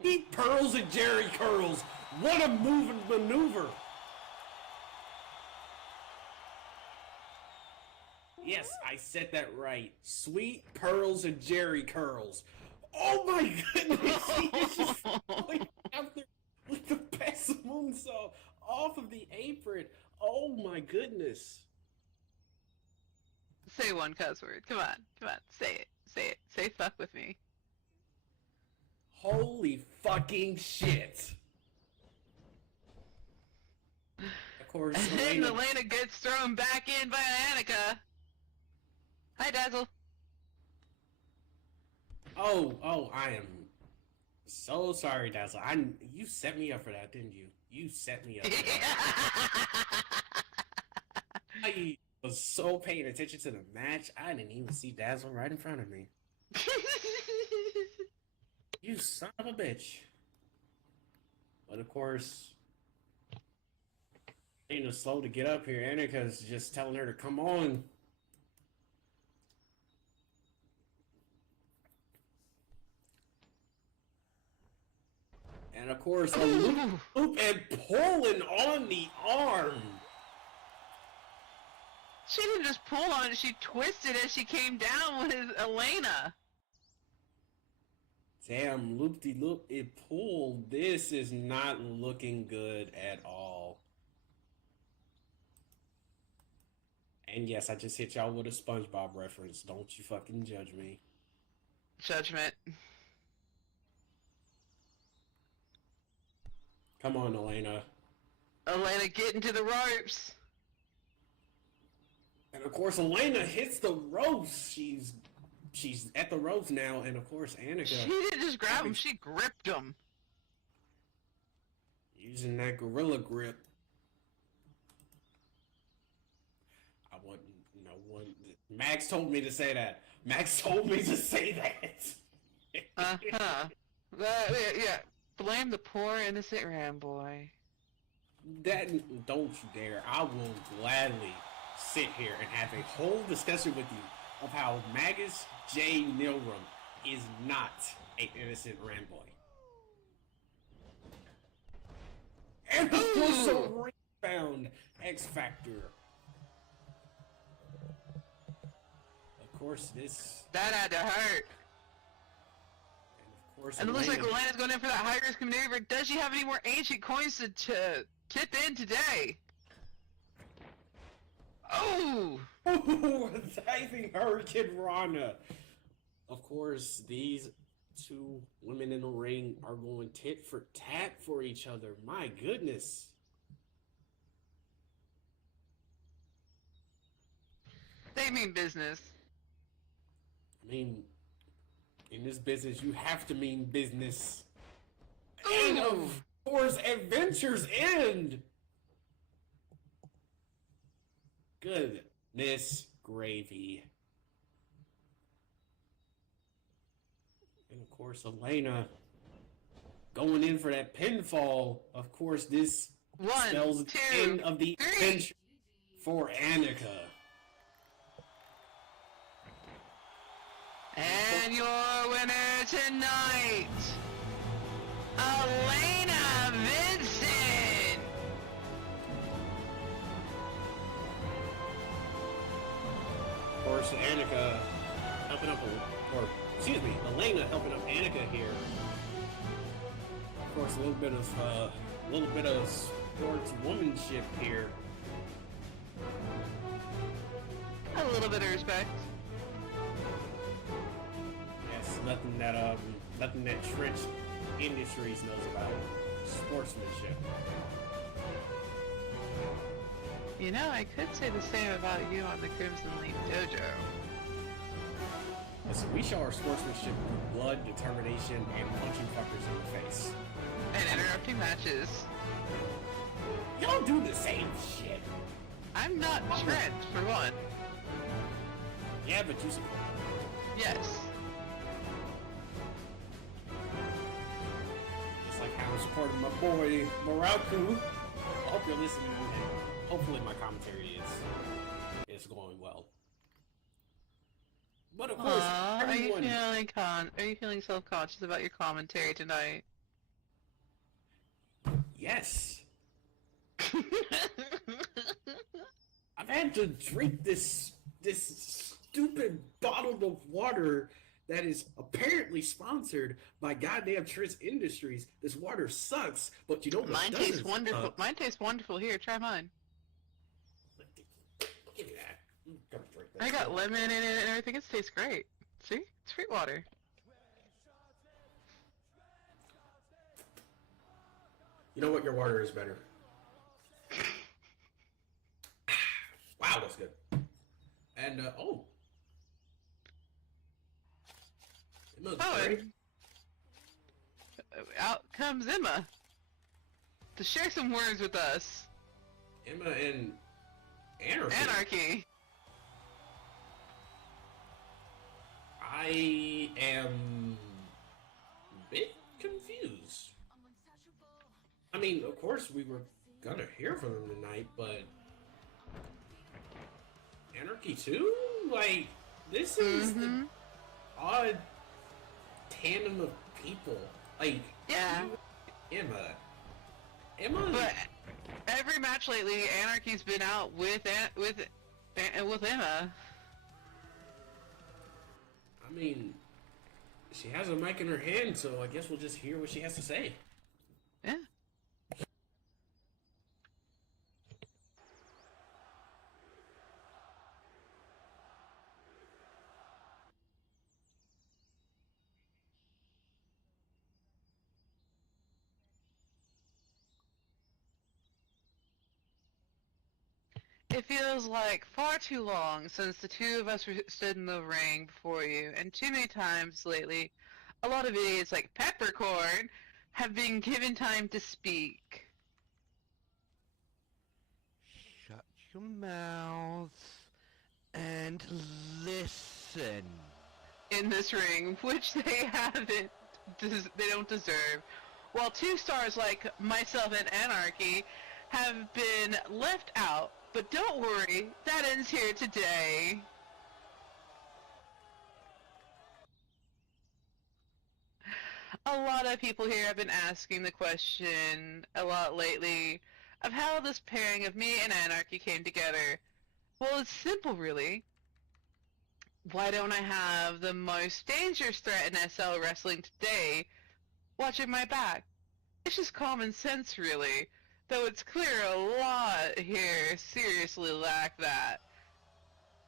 Pete Pearls and Jerry Curls. What a moving maneuver! Yes, I said that right. Sweet Pearls and Jerry Curls. Oh my goodness! He is just going out there with the best moonsault off of the apron. Oh my goodness! Say one cuss word. Come on. Say it. Say fuck with me. Holy fucking shit! Of course, And Elena gets thrown back in by Annika. Hi, Dazzle. Oh, I am so sorry, Dazzle. You set me up for that, didn't you? You set me up for that. I was so paying attention to the match, I didn't even see Dazzle right in front of me. You son of a bitch. But of course, Anna's slow to get up here. Annika's just telling her to come on. And of course, a loop and pulling on the arm. She didn't just pull on it, she twisted as she came down with Elena. Damn, loop-de-loop, it pulled. This is not looking good at all. And yes, I just hit y'all with a SpongeBob reference. Don't you fucking judge me. Judgment. Come on, Elena. Elena, get into the ropes. And of course, Elena hits the ropes. She's at the ropes now, and of course, Annika She didn't just grab him, she gripped him. using that gorilla grip. I want no one. Max told me to say that. Max told me to say that. Uh-huh. Yeah. Blame the poor innocent Ramboy. That don't you dare! I will gladly sit here and have a whole discussion with you of how Magus J. Nilram is not an innocent Ramboy. And of course, a rebound X Factor. Of course, this. That had to hurt. And of course, And it looks like Elena- Elena's going in for that high risk maneuver. Does she have any more ancient coins to tip in today? Oh! Ooh, diving Hurricane Rana. Of course, these two women in the ring are going tit for tat for each other. My goodness. They mean business. I mean, in this business, you have to mean business. Ooh. And of course, adventures end. Goodness gravy. And of course, Elena going in for that pinfall. Of course, this spells One, the two, end of the three. adventure for Annika. And your winner, tonight, Elena Vincent. Of course, Annika helping up, or excuse me, Elena helping up Annika here. Of course, a little bit of sportswomanship here. A little bit of respect. Yes, nothing that Trench Industries knows about sportsmanship. You know, I could say the same about you on the Crimson Leaf Dojo. Listen, we show our sportsmanship through blood, determination, and punching fuckers in the face. And interrupting matches. Y'all do the same shit. I'm not Trent, for one. Yeah, but you support. Yes. Just like how I'm supporting my boy Maraku. I hope you're listening, and hopefully my commentary is going well. But of course, Are you everyone. feeling self-conscious about your commentary tonight? Yes. I've had to drink this stupid bottle of water that is apparently sponsored by goddamn Tris Industries. This water sucks, but you know what? Mine tastes wonderful. Mine tastes wonderful. Here, try mine. Give me that. I'm gonna drink that. I got lemon in it and everything. It tastes great. See? It's fruit water. You know what? Your water is better. Wow, that's good. And Emma's great. Out comes Emma to share some words with us. Emma and Anarchy. Anarchy. I am a bit confused. I mean, of course we were gonna hear from them tonight, but Anarchy too? Like, this is the odd tandem of people. Like, Yeah. you, Emma. But every match lately, Anarchy's been out with Emma. I mean, she has a mic in her hand, so I guess we'll just hear what she has to say. Yeah. It feels like far too long since the two of us stood in the ring before you, and too many times lately, a lot of idiots like Peppercorn have been given time to speak. Shut your mouths and listen. In this ring, which they they don't deserve. While two stars like myself and Anarchy have been left out, but don't worry, that ends here today. A lot of people here have been asking the question a lot lately of how this pairing of me and Anarchy came together. Well, it's simple, really. Why don't I have the most dangerous threat in SL Wrestling today watching my back? It's just common sense, really. Though it's clear a lot here seriously lack that.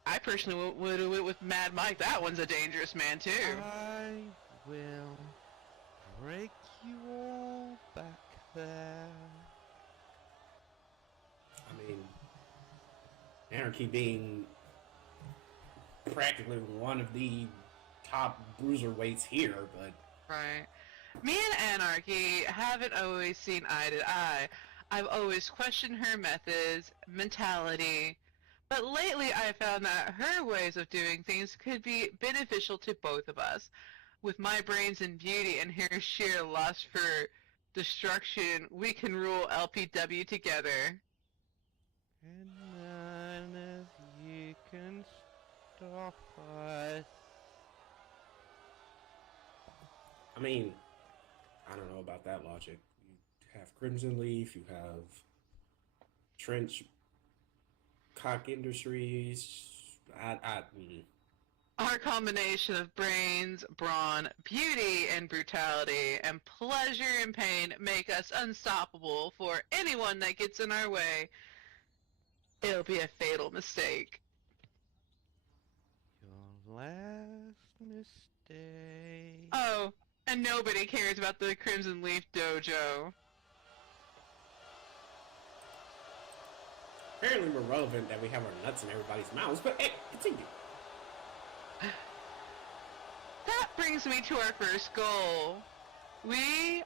I personally would have went with Mad Mike. That one's a dangerous man, too. I will break you all back there. I mean, Anarchy being practically one of the top bruiserweights here, but Right. Me and Anarchy haven't always seen eye to eye. I've always questioned her methods, mentality, but lately I found that her ways of doing things could be beneficial to both of us. With my brains and beauty and her sheer lust for destruction, we can rule LPW together. And none of you can stop us. I mean, I don't know about that logic. You have Crimson Leaf, you have Trench Cock Industries. Mm. Our combination of brains, brawn, beauty, and brutality, and pleasure and pain make us unstoppable for anyone that gets in our way. It'll be a fatal mistake. Your last mistake. Oh, and nobody cares about the Crimson Leaf Dojo. Apparently, we're relevant that we have our nuts in everybody's mouths, but hey, continue. That brings me to our first goal. We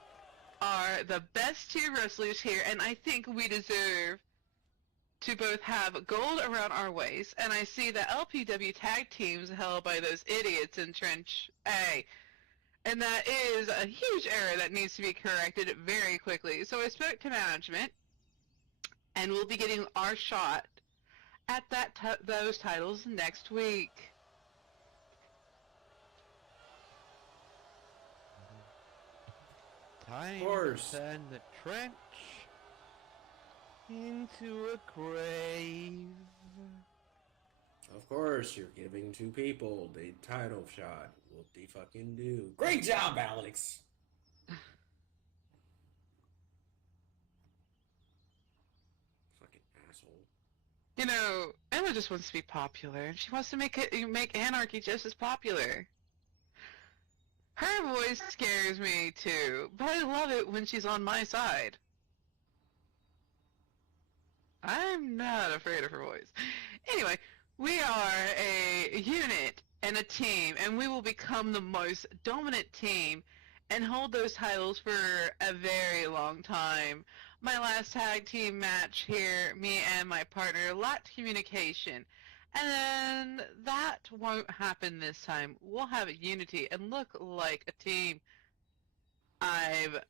are the best two wrestlers here, and I think we deserve to both have gold around our waist, and I see the LPW tag teams held by those idiots in Trench A. And that is a huge error that needs to be corrected very quickly. So I spoke to management, and we'll be getting our shot at those titles next week. Time course. to turn the trench into a grave. Of course, you're giving two people the title shot. Whoop-de-fucking do. Great job, Alex! Fucking asshole. You know, Emma just wants to be popular, and she wants to make Anarchy just as popular. Her voice scares me too, but I love it when she's on my side. I'm not afraid of her voice. Anyway, we are a unit and a team, and we will become the most dominant team and hold those titles for a very long time. My last tag team match here, me and my partner lacked communication. And then that won't happen this time. We'll have unity and look like a team. I've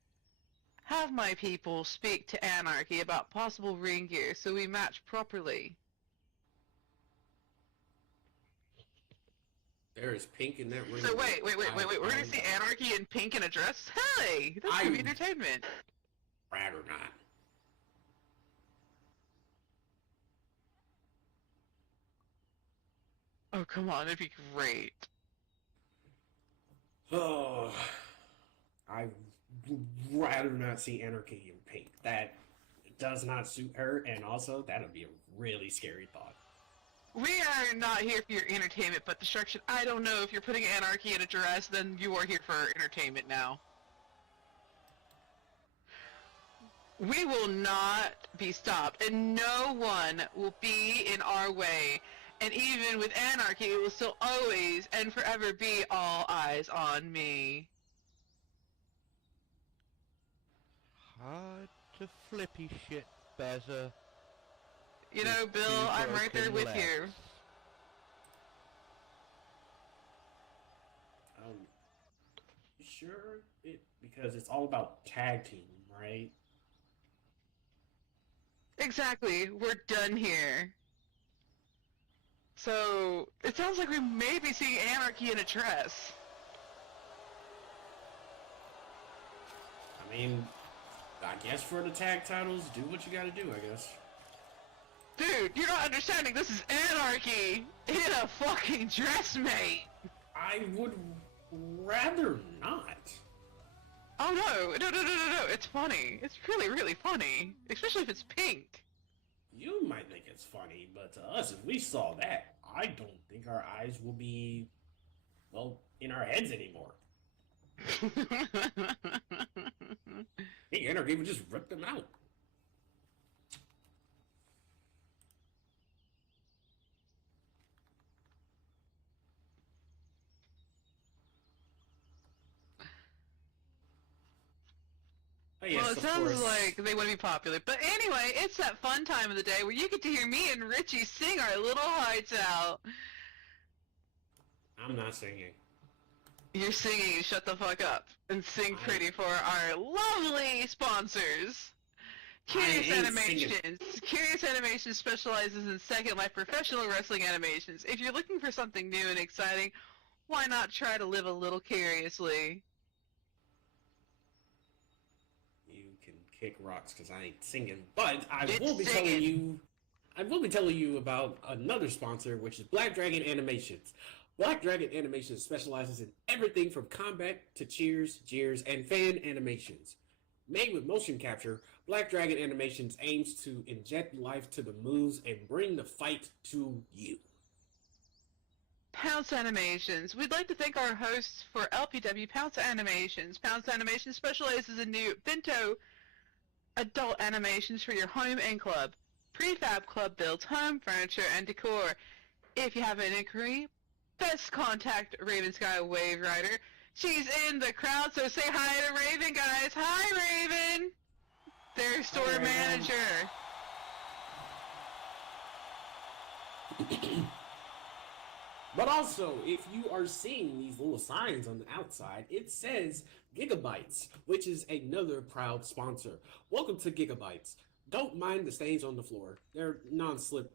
have my people speak to Anarchy about possible ring gear so we match properly. There is pink in that ring. So wait. We're gonna see Anarchy in pink in a dress? Hey, that's gonna be entertainment. Rather not. Oh, come on, it'd be great. Oh, I would rather not see Anarchy in pink. That does not suit her, and also that would be a really scary thought. We are not here for your entertainment, but destruction. I don't know if you're putting Anarchy in a dress, then you are here for entertainment now. We will not be stopped, and no one will be in our way. And even with Anarchy, it will still always and forever be all eyes on me. Hard to flippy shit, Bezza. You know, With Bill, two I'm right there broken with you. legs. You sure? Because it's all about tag team, right? Exactly, we're done here. So, it sounds like we may be seeing Anarchy in a dress. I mean, I guess for the tag titles, do what you gotta do, I guess. Dude, you're not understanding, this is Anarchy in a fucking dress, mate! I would rather not. Oh no, it's funny. It's really, really funny. Especially if it's pink. You might think it's funny, but to us, if we saw that, I don't think our eyes will be, well, in our heads anymore. The Anarchy would just rip them out. Oh, yes, Well, it of sounds course. like they want to be popular. But anyway, it's that fun time of the day where you get to hear me and Richie sing our little hearts out. I'm not singing. You're singing, shut the fuck up. And sing pretty for our lovely sponsors. Curious ain't singing. Animations. Curious Animations specializes in Second Life professional wrestling animations. If you're looking for something new and exciting, why not try to live a little curiously? kick rocks because I ain't singing. But I It's will be singing. telling you. I will be telling you about another sponsor, which is Black Dragon Animations. Black Dragon Animations specializes in everything from combat to cheers, jeers, and fan animations. Made with motion capture, Black Dragon Animations aims to inject life to the moves and bring the fight to you. Pounce Animations. We'd like to thank our hosts for LPW Pounce Animations. Pounce Animations specializes in new bento adult animations for your home and club. Prefab Club builds home, furniture, and decor. If you have an inquiry, best contact Raven Sky Wave Rider. She's in the crowd, so say hi to Raven, guys. Hi, Raven! Their store Raven. manager. But also, if you are seeing these little signs on the outside, it says Gigabytes, which is another proud sponsor. Welcome to Gigabytes. Don't mind the stains on the floor. They're non-slip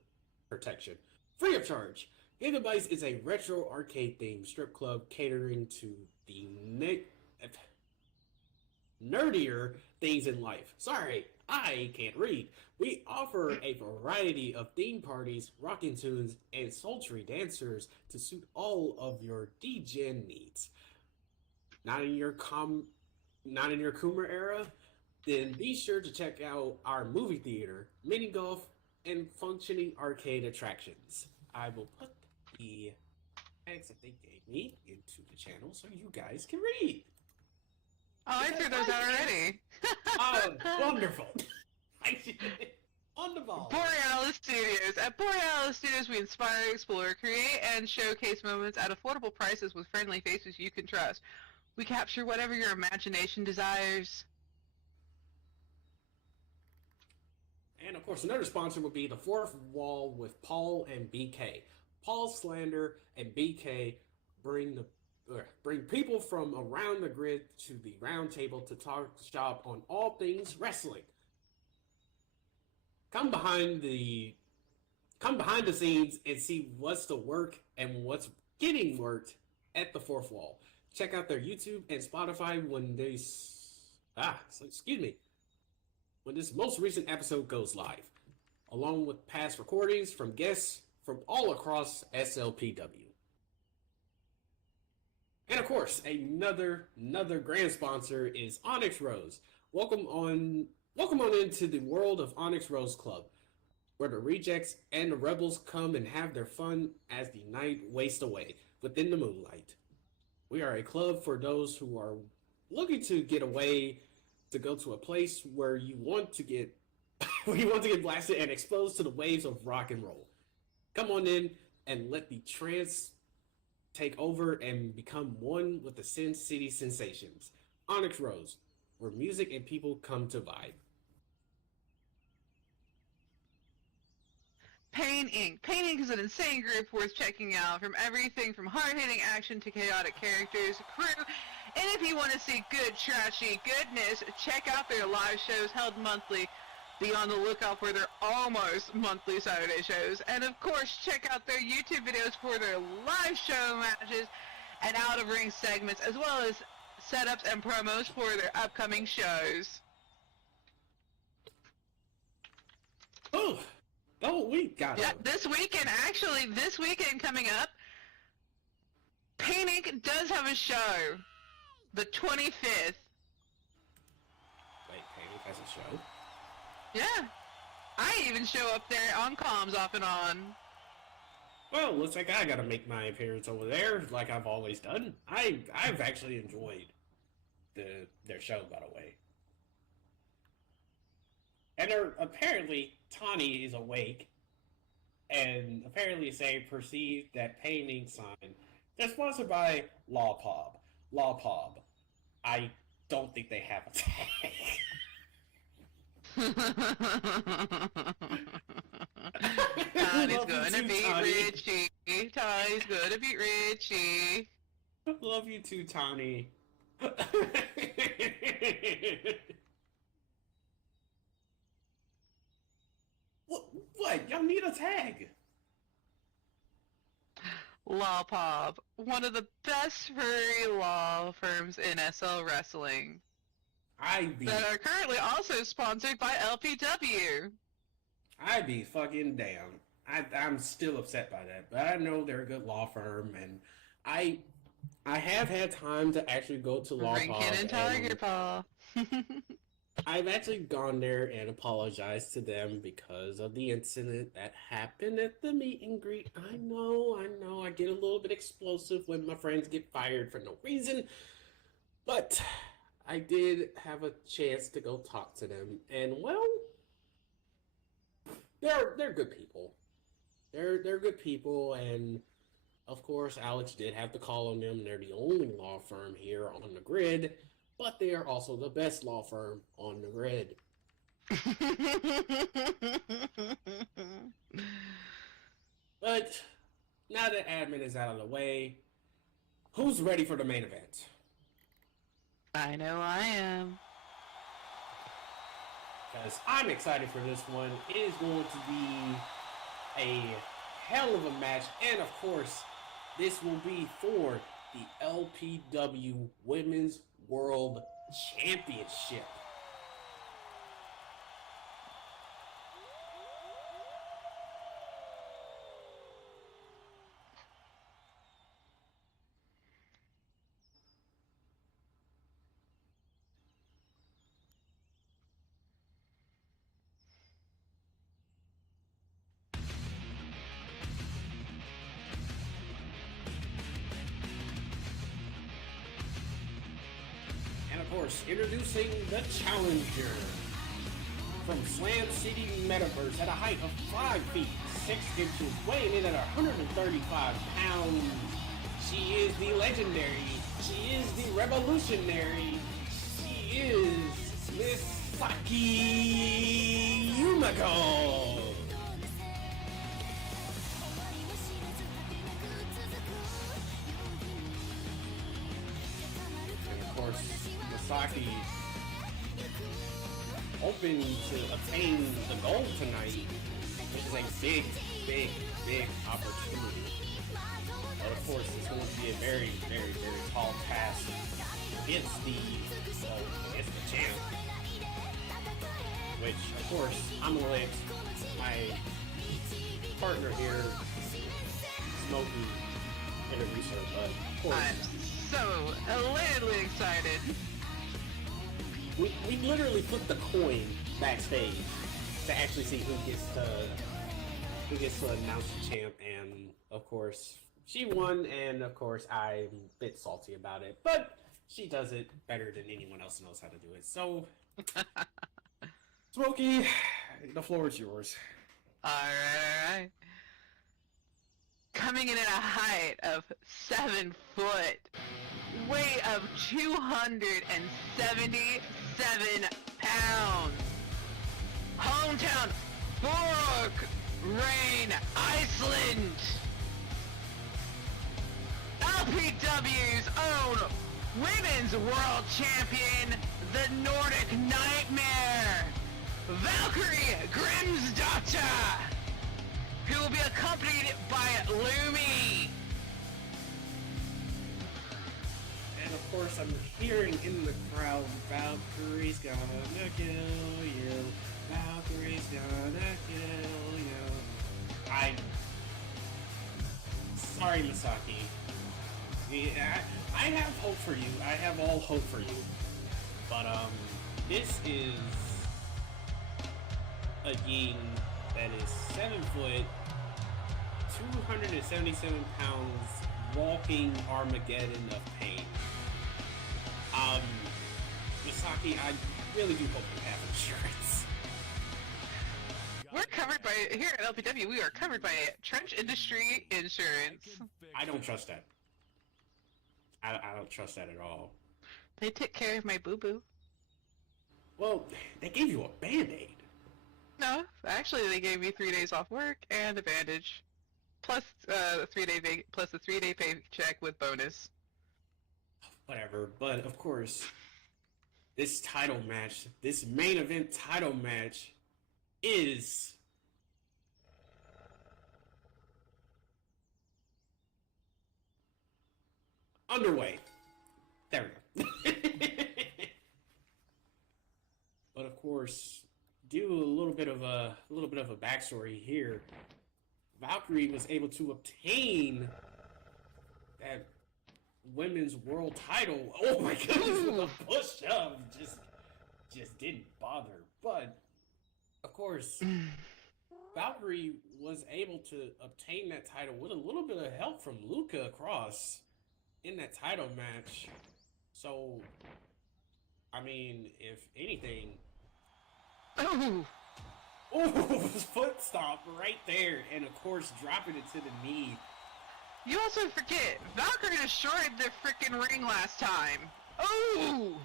protection. Free of charge. Gigabytes is a retro arcade themed strip club catering to the nerdier things in life. Sorry, I can't read. We offer a variety of theme parties, rockin' tunes, and sultry dancers to suit all of your DGen needs. Not in your Coomer era? Then be sure to check out our movie theater, mini golf, and functioning arcade attractions. I will put the tags that they gave me into the channel so you guys can read. Oh, I threw those out already. Wonderful. On the ball. Borealis Studios. At Borealis Studios, we inspire, explore, create, and showcase moments at affordable prices with friendly faces you can trust. We capture whatever your imagination desires. And of course, another sponsor would be the Fourth Wall with Paul and BK. Paul Slander and BK bring people from around the grid to the round table to talk shop on all things wrestling. Come behind the scenes and see what's the work and what's getting worked at the Fourth Wall. Check out their YouTube and Spotify when when this most recent episode goes live, along with past recordings from guests from all across SLPW. And of course, another grand sponsor is Onyx Rose. Welcome on into the world of Onyx Rose Club, where the rejects and the rebels come and have their fun as the night wastes away within the moonlight. We are a club for those who are looking to get away, to go to a place where you want to get blasted and exposed to the waves of rock and roll. Come on in and let the trance take over and become one with the Sin City sensations. Onyx Rose, where music and people come to vibe. Pain Inc. Pain Inc. is an insane group worth checking out, from everything from hard-hitting action to chaotic characters, crew, and if you want to see good, trashy goodness, check out their live shows held monthly. Be on the lookout for their almost monthly Saturday shows. And of course, check out their YouTube videos for their live show matches and out-of-ring segments, as well as setups and promos for their upcoming shows. Oh, we got Yeah, it. this weekend coming up, Pain Inc. does have a show, the 25th. Wait, Panic has a show? Yeah, I even show up there on comms off and on. Well, looks like I gotta make my appearance over there, like I've always done. I've actually enjoyed their show, by the way. And apparently Tawny is awake, and apparently they perceive that painting sign. They're sponsored by Lawpob. Lawpob. I don't think they have a tag. Tony's Love you gonna too, beat Tony. Richie. Tony's gonna beat Richie. Love you too, Tawny. What? Y'all need a tag. Lawpob, one of the best furry law firms in SL Wrestling. I'd be, that are currently also sponsored by LPW. I'd be fucking damn. I'm still upset by that, but I know they're a good law firm, and I, I have had time to actually go to law Rankin firm, and Tiger Paw. I've actually gone there and apologized to them because of the incident that happened at the meet and greet. I know, I get a little bit explosive when my friends get fired for no reason, but I did have a chance to go talk to them, and well, they're good people. They're good people, and of course, Alex did have to call on them. They're the only law firm here on the grid, but they are also the best law firm on the grid. But now that admin is out of the way, who's ready for the main event? I know I am. Because I'm excited for this one. It is going to be a hell of a match, and of course, this will be for the LPW Women's World Championship. And of course, introducing the challenger from Slam City Metaverse at a height of 5 feet 6 inches, weighing in at 135 pounds. She is the legendary. She is the revolutionary. She is Miss Saki Yumiko. And of course, Misaki hoping to obtain the gold tonight, which is a big, big, big opportunity. But of course, it's going to be a very, very, very tall task against against the champ. Which, of course, I'm going to let my partner here, Smokey, introduce her. But of course, I'm so elatedly excited. we literally flipped the coin backstage to actually see who gets to announce the champ, and of course she won, and of course I'm a bit salty about it, but she does it better than anyone else knows how to do it. So, Smokey, the floor is yours. Alright. Coming in at a height of 7 foot, weight of 277 pounds. Hometown, Borg, Rain, Iceland. LPW's own Women's World Champion, the Nordic Nightmare, Valkyrie Grimsdottir, who will be accompanied by Lumi. And of course, I'm hearing in the crowd, Valkyrie's gonna kill you. Valkyrie's gonna kill you. Sorry, Misaki. Yeah, I have hope for you. I have all hope for you. But, this is a yin that is 7 foot, 277 pounds, walking Armageddon of pain. Misaki, I really do hope you have insurance. We're covered by, here at LPW, we are covered by Trench Industry Insurance. I don't trust that. I don't trust that at all. They take care of my boo-boo. Well, they gave you a Band-Aid. No, actually they gave me 3 days off work and a bandage. Plus, the 3-day paycheck with bonus. Whatever, but of course, this title match, this main event title match, is underway. There we go. course, do a little bit of a backstory here. Valkyrie was able to obtain that women's world title. Oh my goodness, with a push up, just didn't bother. But of course, Valkyrie was able to obtain that title with a little bit of help from Luca Cross in that title match. So, I mean, if anything, Ooh. foot stomp right there, and of course dropping it to the knee. You also forget, Valkyrie destroyed the freaking ring last time. Ooh!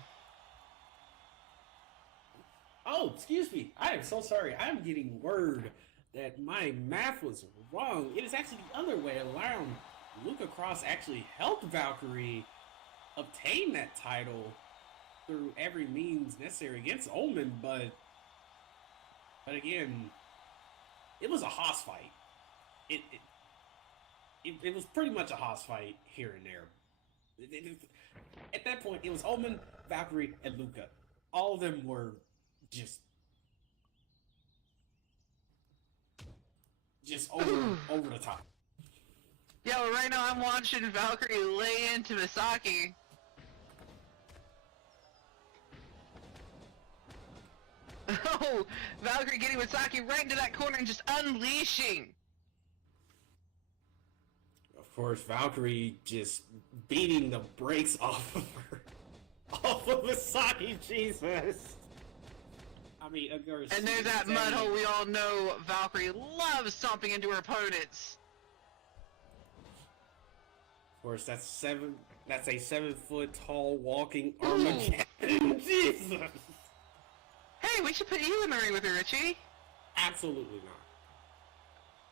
Oh, excuse me. I am so sorry. I'm getting word that my math was wrong. It is actually the other way around. Luca Cross actually helped Valkyrie obtain that title through every means necessary against Omen, but again, it was a hoss fight. It was pretty much a hoss fight here and there. At that point, it was Omen, Valkyrie, and Luca. All of them were just over the top. Yeah, well, right now I'm watching Valkyrie lay into Misaki. Oh, Valkyrie getting Misaki right into that corner and just unleashing. Of course, Valkyrie just beating the brakes off of her. Off of Misaki, Jesus. I mean, of course. And there's that mud hole we all know Valkyrie loves stomping into her opponents. Of course, that's a 7 foot tall walking Armageddon. Jesus. Hey, we should put you in the ring with her, Richie. Absolutely not.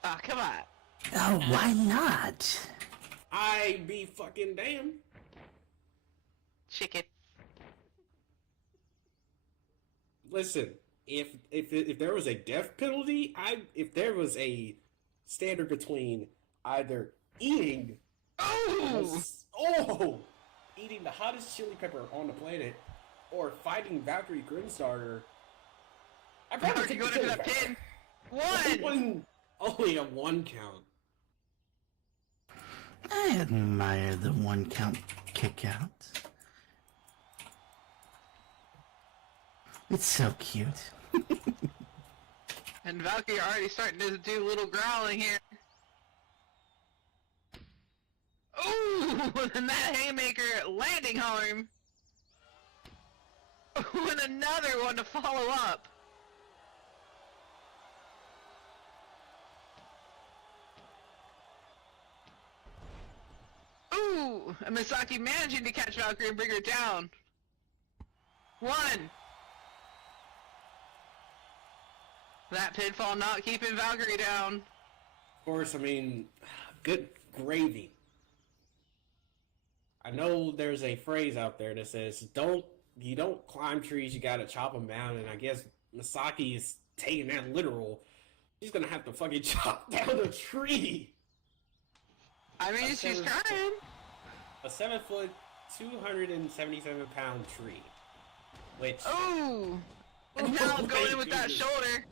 Oh, come on. Oh, why not? I be fucking damn. Chicken. Listen, if there was a death penalty, if there was a standard between either eating eating the hottest chili pepper on the planet or fighting Valkyrie Grimstarter, I'd rather Valkyrie take going the into chili that pepper. pin. Only a 1 count. I admire the 1 count kick out. It's so cute. And Valkyrie already starting to do a little growling here. Ooh, and that haymaker landing home. Ooh, and another one to follow up. Ooh, and Misaki managing to catch Valkyrie and bring her down. 1. That pinfall not keeping Valkyrie down. Of course, I mean, good gravy. I know there's a phrase out there that says, you don't climb trees, you gotta chop them down, and I guess Misaki is taking that literal. She's gonna have to fucking chop down a tree. I mean, she's trying. A 7 foot, 277 pound tree. Which. Ooh! And now going in with that shoulder.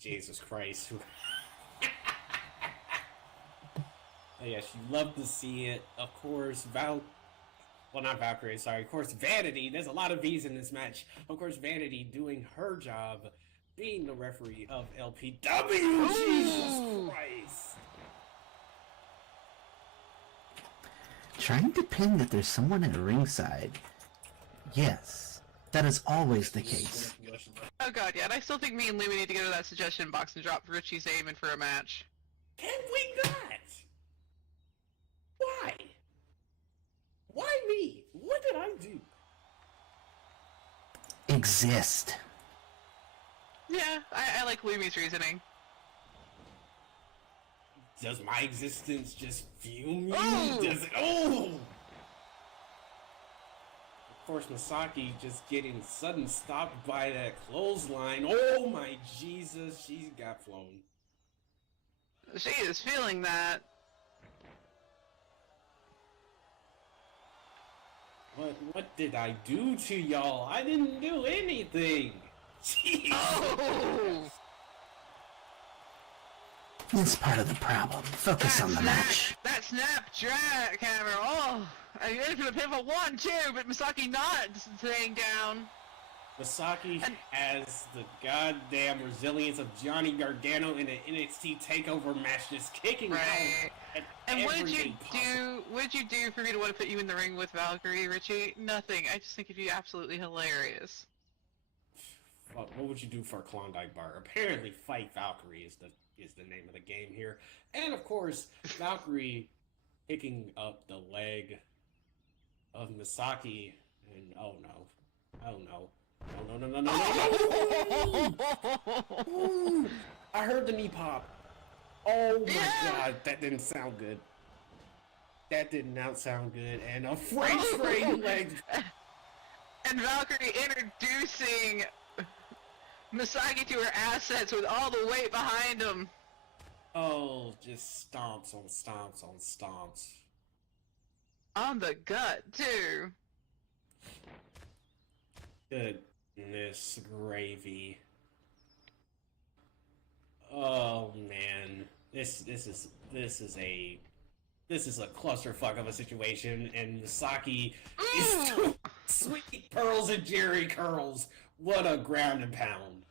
Jesus Christ. Yes, you love to see it. Of course, not Valkyrie, sorry. Of course, Vanity. There's a lot of V's in this match. Of course, Vanity doing her job, being the referee of LPW. Ooh. Jesus Christ. Trying to pin that there's someone at ringside. Yes, that is always the case. Oh god, yeah, and I still think me and Louie need to go to that suggestion box and drop Richie's aiming for a match. Can we not? Why? Why me? What did I do? Exist. Yeah, I like Louie's reasoning. Does my existence just fuel me? Oh! Does it? Oh! Of course, Misaki just getting sudden stopped by that clothesline. Oh my Jesus, she's got flown. She is feeling that. What did I do to y'all? I didn't do anything. Jeez. Oh! That's part of the problem. Focus on the match. That snap jackhammer. Oh, I waited for the pivot 1 too, but Misaki not staying down. Misaki has the goddamn resilience of Johnny Gargano in an NXT takeover match, just kicking Right. out at And what did you everything possible. do? What did you do for me to want to put you in the ring with Valkyrie, Richie? Nothing. I just think of you absolutely hilarious. What would you do for a Klondike bar? Apparently, Fight Valkyrie is the name of the game here, and of course, Valkyrie picking up the leg of Misaki, and oh no, no. Ooh, I heard the knee pop. Oh my god, that didn't sound good. That did not sound good, and a French straight leg. And Valkyrie introducing Misaki to her assets with all the weight behind him. Oh, just stomps on stomps on stomps. On the gut, too. Goodness gravy. Oh man, this is a clusterfuck of a situation, and Misaki is doing sweet pearls and Jerry curls. What a ground and pound.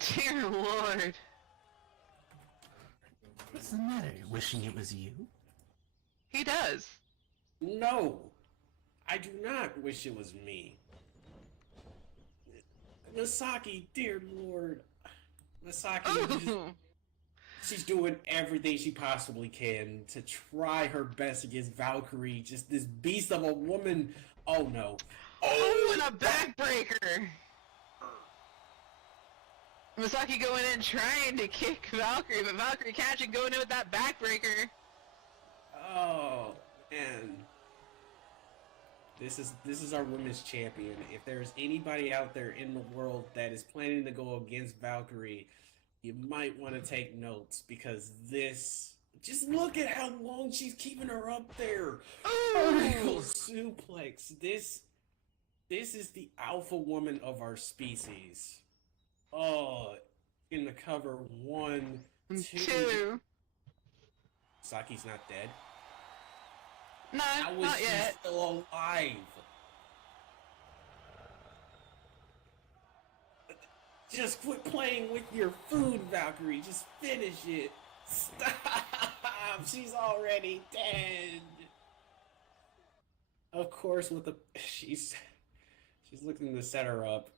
Dear Lord. What's the matter? Wishing it was you? He does. No, I do not wish it was me. Misaki, dear Lord. Misaki, she's doing everything she possibly can to try her best against Valkyrie, just this beast of a woman. Oh no. Oh, and a backbreaker! Misaki going in trying to kick Valkyrie, but Valkyrie catching, going in with that backbreaker. Oh man. This is our women's champion. If there's anybody out there in the world that is planning to go against Valkyrie, you might want to take notes, because this, just look at how long she's keeping her up there. Vertical suplex. This is the alpha woman of our species. Oh, in the cover 1, 2. Saki's not dead. No, How is not she yet. still alive? Just quit playing with your food, Valkyrie. Just finish it. Stop! She's already dead. Of course, with the she's looking to set her up.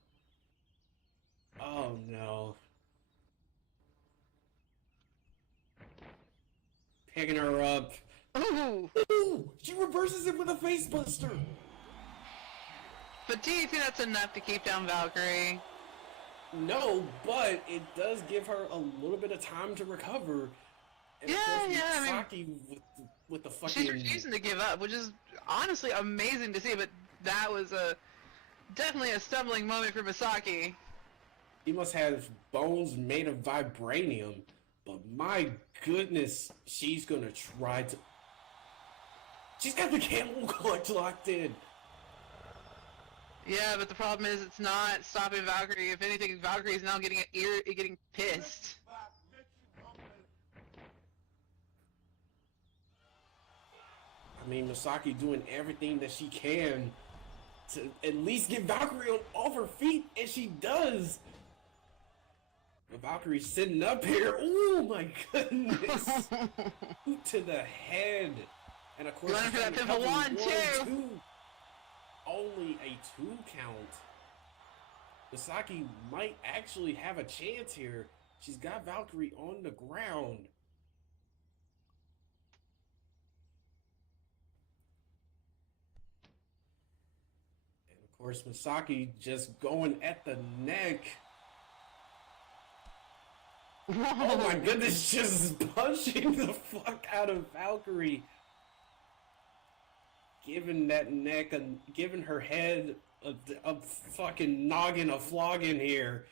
Oh no. Picking her up. Ooh! Ooh! She reverses it with a face buster. But do you think that's enough to keep down Valkyrie? No, but it does give her a little bit of time to recover. And of Yeah, course, yeah, I mean, Misaki with the fucking. she's refusing to give up, which is honestly amazing to see, but that was definitely a stumbling moment for Misaki. He must have bones made of vibranium, but my goodness, she's gonna try to. She's got the camel clutch locked in. Yeah, but the problem is it's not stopping Valkyrie. If anything, Valkyrie is now getting pissed. I mean, Misaki doing everything that she can to at least get Valkyrie off her feet, and she does. But Valkyrie's sitting up here. Oh my goodness! Boot to the head, and of course, Running for that she's pinfall covering 1, 2. Only a 2 count. Misaki might actually have a chance here. She's got Valkyrie on the ground. And of course, Misaki just going at the neck. Oh my goodness, just punching the fuck out of Valkyrie. Giving that neck, giving her head a fucking noggin, a flogging here.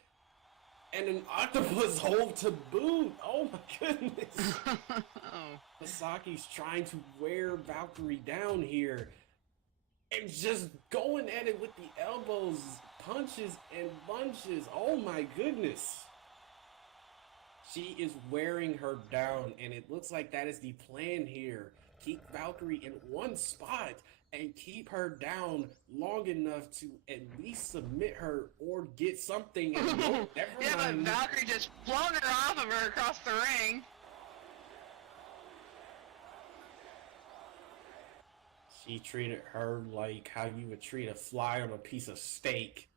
And an octopus hold to boot. Oh my goodness. Masaki's trying to wear Valkyrie down here. And just going at it with the elbows, punches and bunches. Oh my goodness. She is wearing her down, and it looks like that is the plan here. Keep Valkyrie in one spot and keep her down long enough to at least submit her or get something. And never Yeah, but mind. Valkyrie just flung her off of her across the ring. She treated her like how you would treat a fly on a piece of steak.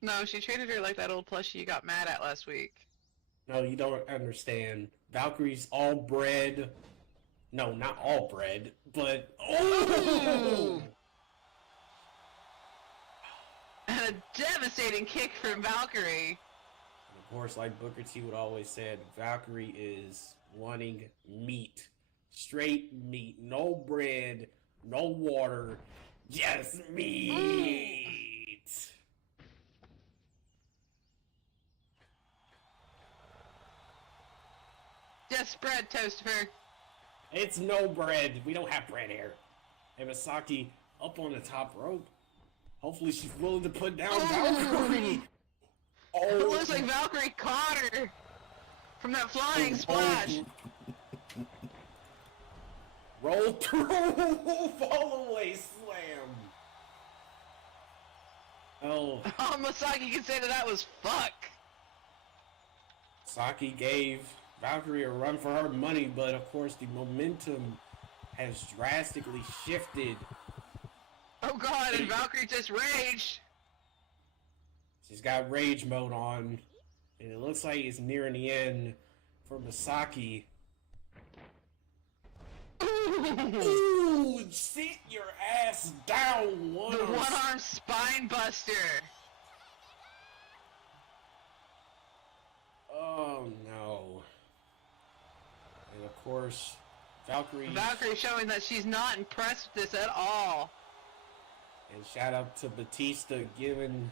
No, she treated her like that old plushie you got mad at last week. No, you don't understand. Valkyrie's all bred. No, not all bred, but oh! And a devastating kick from Valkyrie. And of course, like Booker T would always said, Valkyrie is wanting meat, straight meat, no bread, no water, just meat. Just bread, Toastifer. It's no bread. We don't have bread here. And Misaki up on the top rope. Hopefully she's willing to put down Valkyrie. It looks like Valkyrie caught her from that flying splash. Roll through, fall away, slam. Oh, Oh, Masaki can say that was fuck. Saki gave Valkyrie a run for her money, but of course the momentum has drastically shifted. Oh god, and Valkyrie just raged. She's got rage mode on, and it looks like it's nearing the end for Misaki. Ooh, sit your ass down, The one-arm spine buster. Oh no. And of course, Valkyrie showing that she's not impressed with this at all. and shout out to Batista giving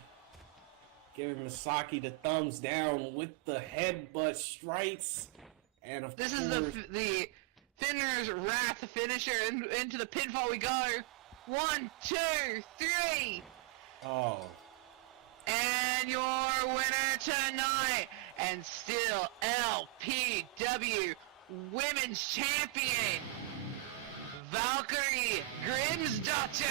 Misaki the thumbs down with the headbutt strikes. And of This course, is the Finner's Wrath finisher. Into the pinfall we go. 1, 2, 3. oh, And your winner tonight, and still LPW Women's Champion, Valkyrie Grimsdottir.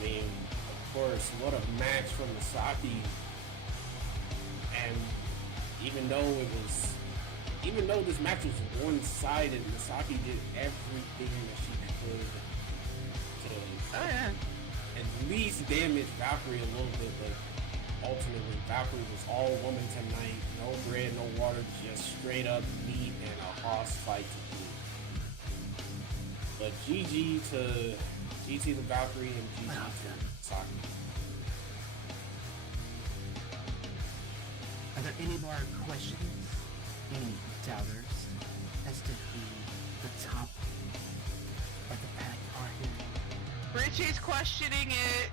I mean, of course, what a match from Misaki. And even though this match was one-sided, Misaki did everything that she could to Oh yeah. at least damage Valkyrie a little bit, but ultimately Valkyrie was all woman tonight. No bread, no water, just straight up meat and a hoss fight to do. But GG to Valkyrie and GG to Misaki. Are there any more questions? Any doubters as to who the top of the pack are here? Richie's questioning it.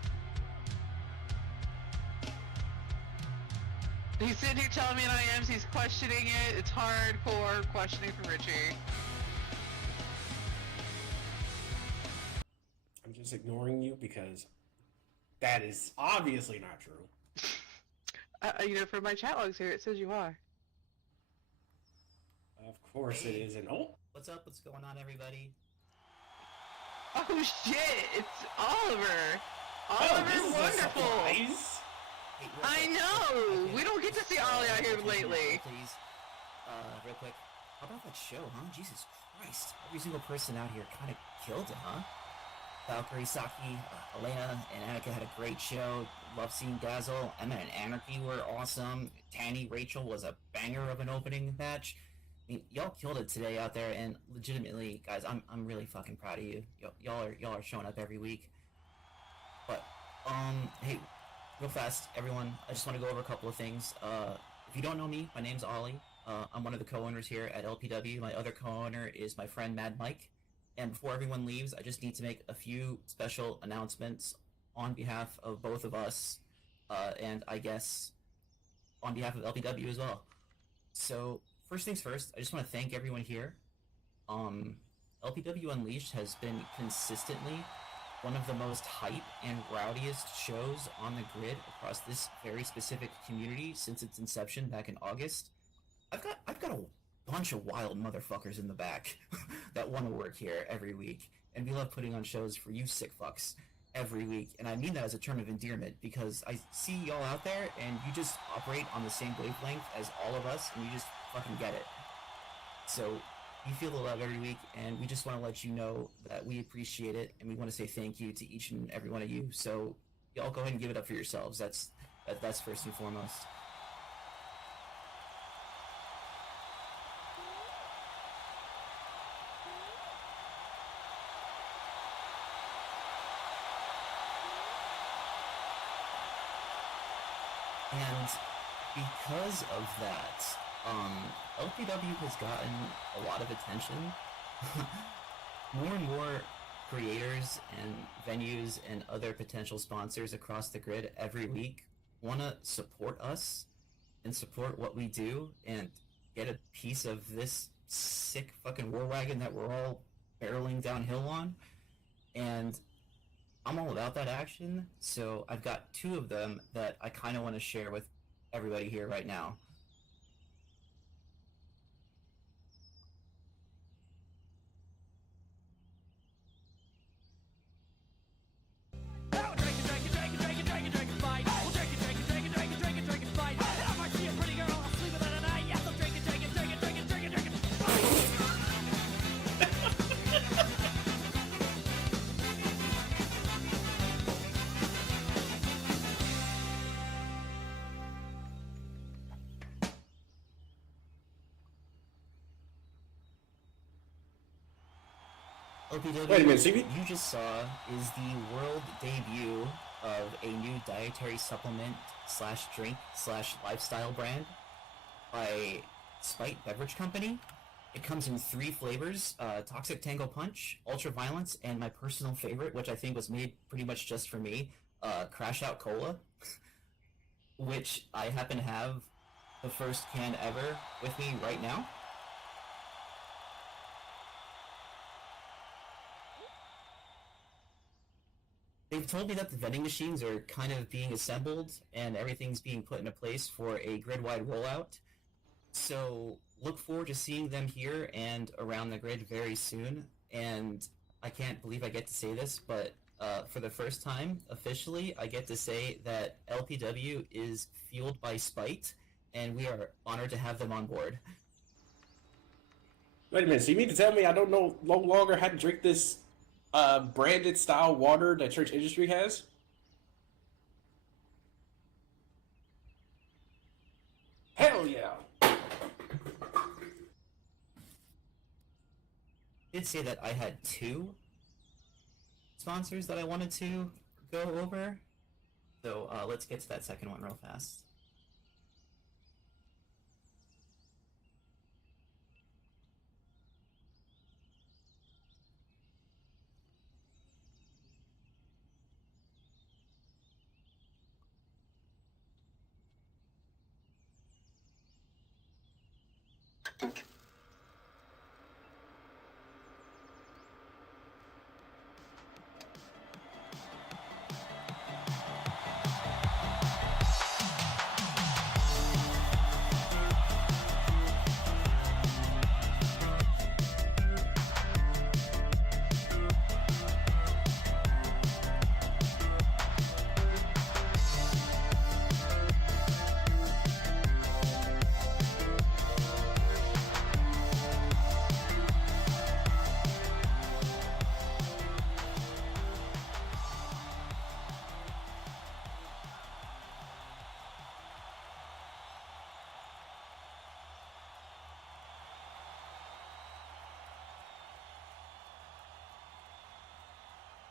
He's sitting here telling me in IMs he's questioning it. It's hardcore questioning for Richie. I'm just ignoring you because that is obviously not true. For my chat logs here, it says you are. Of course it is. And oh, What's up? What's going on, everybody? Oh shit! It's Oliver. this Oliver, is a wonderful. surprise. Hey, real I quick. know. Okay. We don't get to see Ollie out here lately. Please, real quick. How about that show, huh? Jesus Christ! Every single person out here kind of killed it, huh? Valkyrie, Saki, Elena, and Annika had a great show. Love seeing Dazzle. Emma and Anarchy were awesome. Tanny, Rachel was a banger of an opening match. I mean, y'all killed it today out there, and legitimately, guys, I'm really fucking proud of you. Y'all are showing up every week. But hey, real fast, everyone, I just want to go over a couple of things. if you don't know me, my name's Ollie. I'm one of the co-owners here at LPW. My other co-owner is my friend Mad Mike. And before everyone leaves, I just need to make a few special announcements on behalf of both of us, and I guess on behalf of LPW as well. So, first things first, I just want to thank everyone here. LPW Unleashed has been consistently one of the most hype and rowdiest shows on the grid across this very specific community since its inception back in August. I've got a bunch of wild motherfuckers in the back that want to work here every week, and we love putting on shows for you sick fucks every week. And I mean that as a term of endearment, because I see y'all out there and you just operate on the same wavelength as all of us, and you just fucking get it. So you feel the love every week, and we just want to let you know that we appreciate it, and we want to say thank you to each and every one of you. So y'all go ahead and give it up for yourselves. That's first and foremost. And because of that, LPW has gotten a lot of attention. More and more creators and venues and other potential sponsors across the grid every week want to support us and support what we do and get a piece of this sick fucking war wagon that we're all barreling downhill on. And I'm all about that action, so I've got two of them that I kind of want to share with everybody here right now. LPW, Wait a minute, CB? you just saw is the world debut of a new dietary supplement / drink / lifestyle brand by Spite Beverage Company. It comes in 3 flavors, Toxic Tango Punch, Ultra Violence, and my personal favorite, which I think was made pretty much just for me, Crash Out Cola, which I happen to have the first can ever with me right now. They've told me that the vending machines are kind of being assembled and everything's being put into place for a grid-wide rollout. So look forward to seeing them here and around the grid very soon. And I can't believe I get to say this, but for the first time, officially, I get to say that LPW is fueled by Spite, and we are honored to have them on board. Wait a minute, so you mean to tell me I don't know no longer how to drink this branded style water that Church Industry has? Hell yeah! I did say that I had 2 sponsors that I wanted to go over. So let's get to that second one real fast.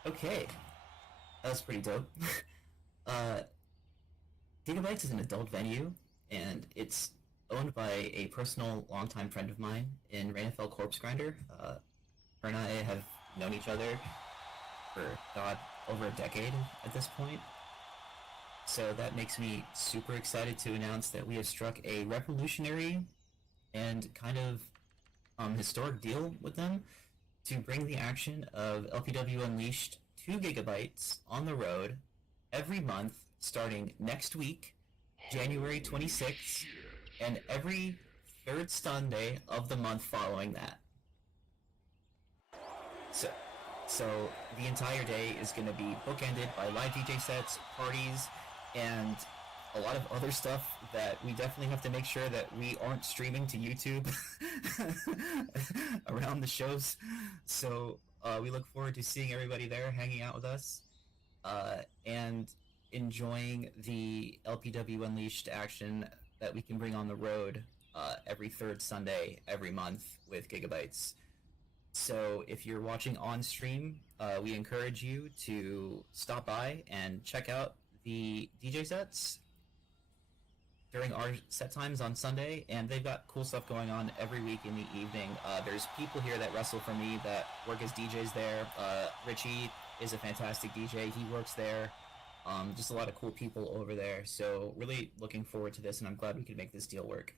Okay, that was pretty dope. Gigabytes is an adult venue, and it's owned by a personal longtime friend of mine in Rainfell Corpse Grinder. Her and I have known each other for, God, over a decade at this point. So that makes me super excited to announce that we have struck a revolutionary and kind of historic deal with them to bring the action of LPW Unleashed 2 gigabytes on the road every month starting next week, January 26th, and every third Sunday of the month following that. So the entire day is going to be bookended by live DJ sets, parties, and a lot of other stuff that we definitely have to make sure that we aren't streaming to YouTube around the shows. So we look forward to seeing everybody there, hanging out with us, and enjoying the LPW Unleashed action that we can bring on the road every third Sunday every month with Gigabytes. So if you're watching on stream, we encourage you to stop by and check out the DJ sets during our set times on Sunday, and they've got cool stuff going on every week in the evening. There's people here that wrestle for me that work as DJs there. Richie is a fantastic DJ. He works there. Just a lot of cool people over there. So really looking forward to this, and I'm glad we could make this deal work.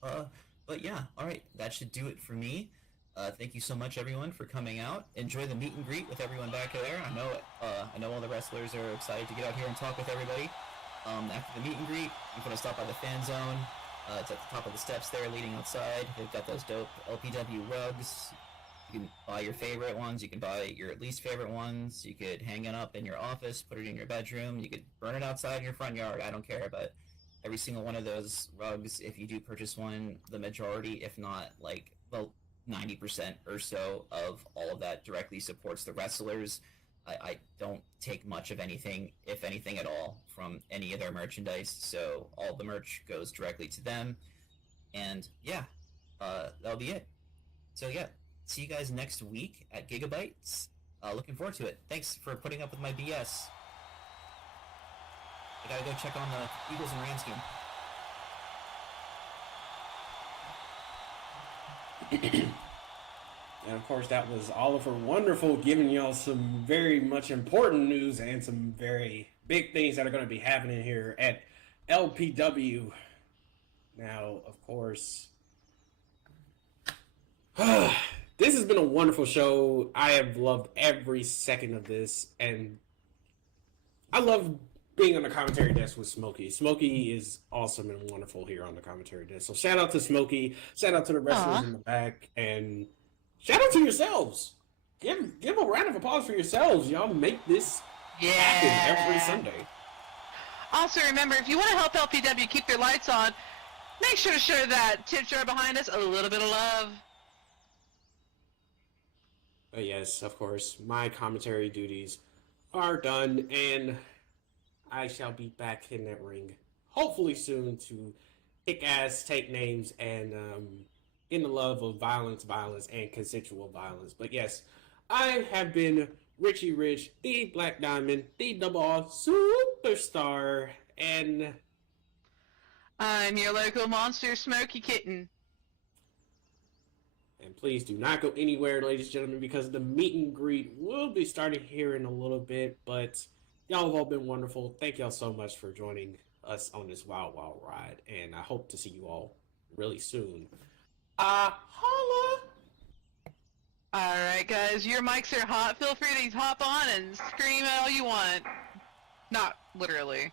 But yeah, all right, that should do it for me. Thank you so much, everyone, for coming out. Enjoy the meet and greet with everyone back there. I know all the wrestlers are excited to get out here and talk with everybody. After the meet and greet, you're going to stop by the fan zone. It's at the top of the steps there leading outside. They've got those dope LPW rugs. You can buy your favorite ones. You can buy your least favorite ones. You could hang it up in your office, put it in your bedroom. You could burn it outside in your front yard. I don't care, but every single one of those rugs, if you do purchase one, the majority, if not like the 90% or so of all of that directly supports the wrestlers. I don't take much of anything, if anything at all, from any of their merchandise, so all the merch goes directly to them. And yeah, that'll be it. So yeah, see you guys next week at Gigabytes. Looking forward to it. Thanks for putting up with my BS. I gotta go check on the Eagles and Rams game. And of course, that was Oliver Wonderful giving y'all some very much important news and some very big things that are going to be happening here at LPW. Now, of course, this has been a wonderful show. I have loved every second of this, and I love being on the commentary desk with Smokey. Smokey is awesome and wonderful here on the commentary desk. So shout out to Smokey, shout out to the wrestlers in the back, and shout out to yourselves. Give a round of applause for yourselves. Y'all make this happen every Sunday. Also, remember, if you want to help LPW keep their lights on, make sure to show that tip jar behind us a little bit of love. But yes, of course, my commentary duties are done, and I shall be back in that ring hopefully soon to kick ass, take names, and in the love of violence, and consensual violence. But yes, I have been Richie Rich, the Black Diamond, the Double R Superstar, and I'm your local monster, Smokey Kitten. And please do not go anywhere, ladies and gentlemen, because the meet and greet will be starting here in a little bit. But y'all have all been wonderful. Thank y'all so much for joining us on this wild, wild ride. And I hope to see you all really soon. Holla! Alright, guys, your mics are hot. Feel free to hop on and scream all you want. Not literally.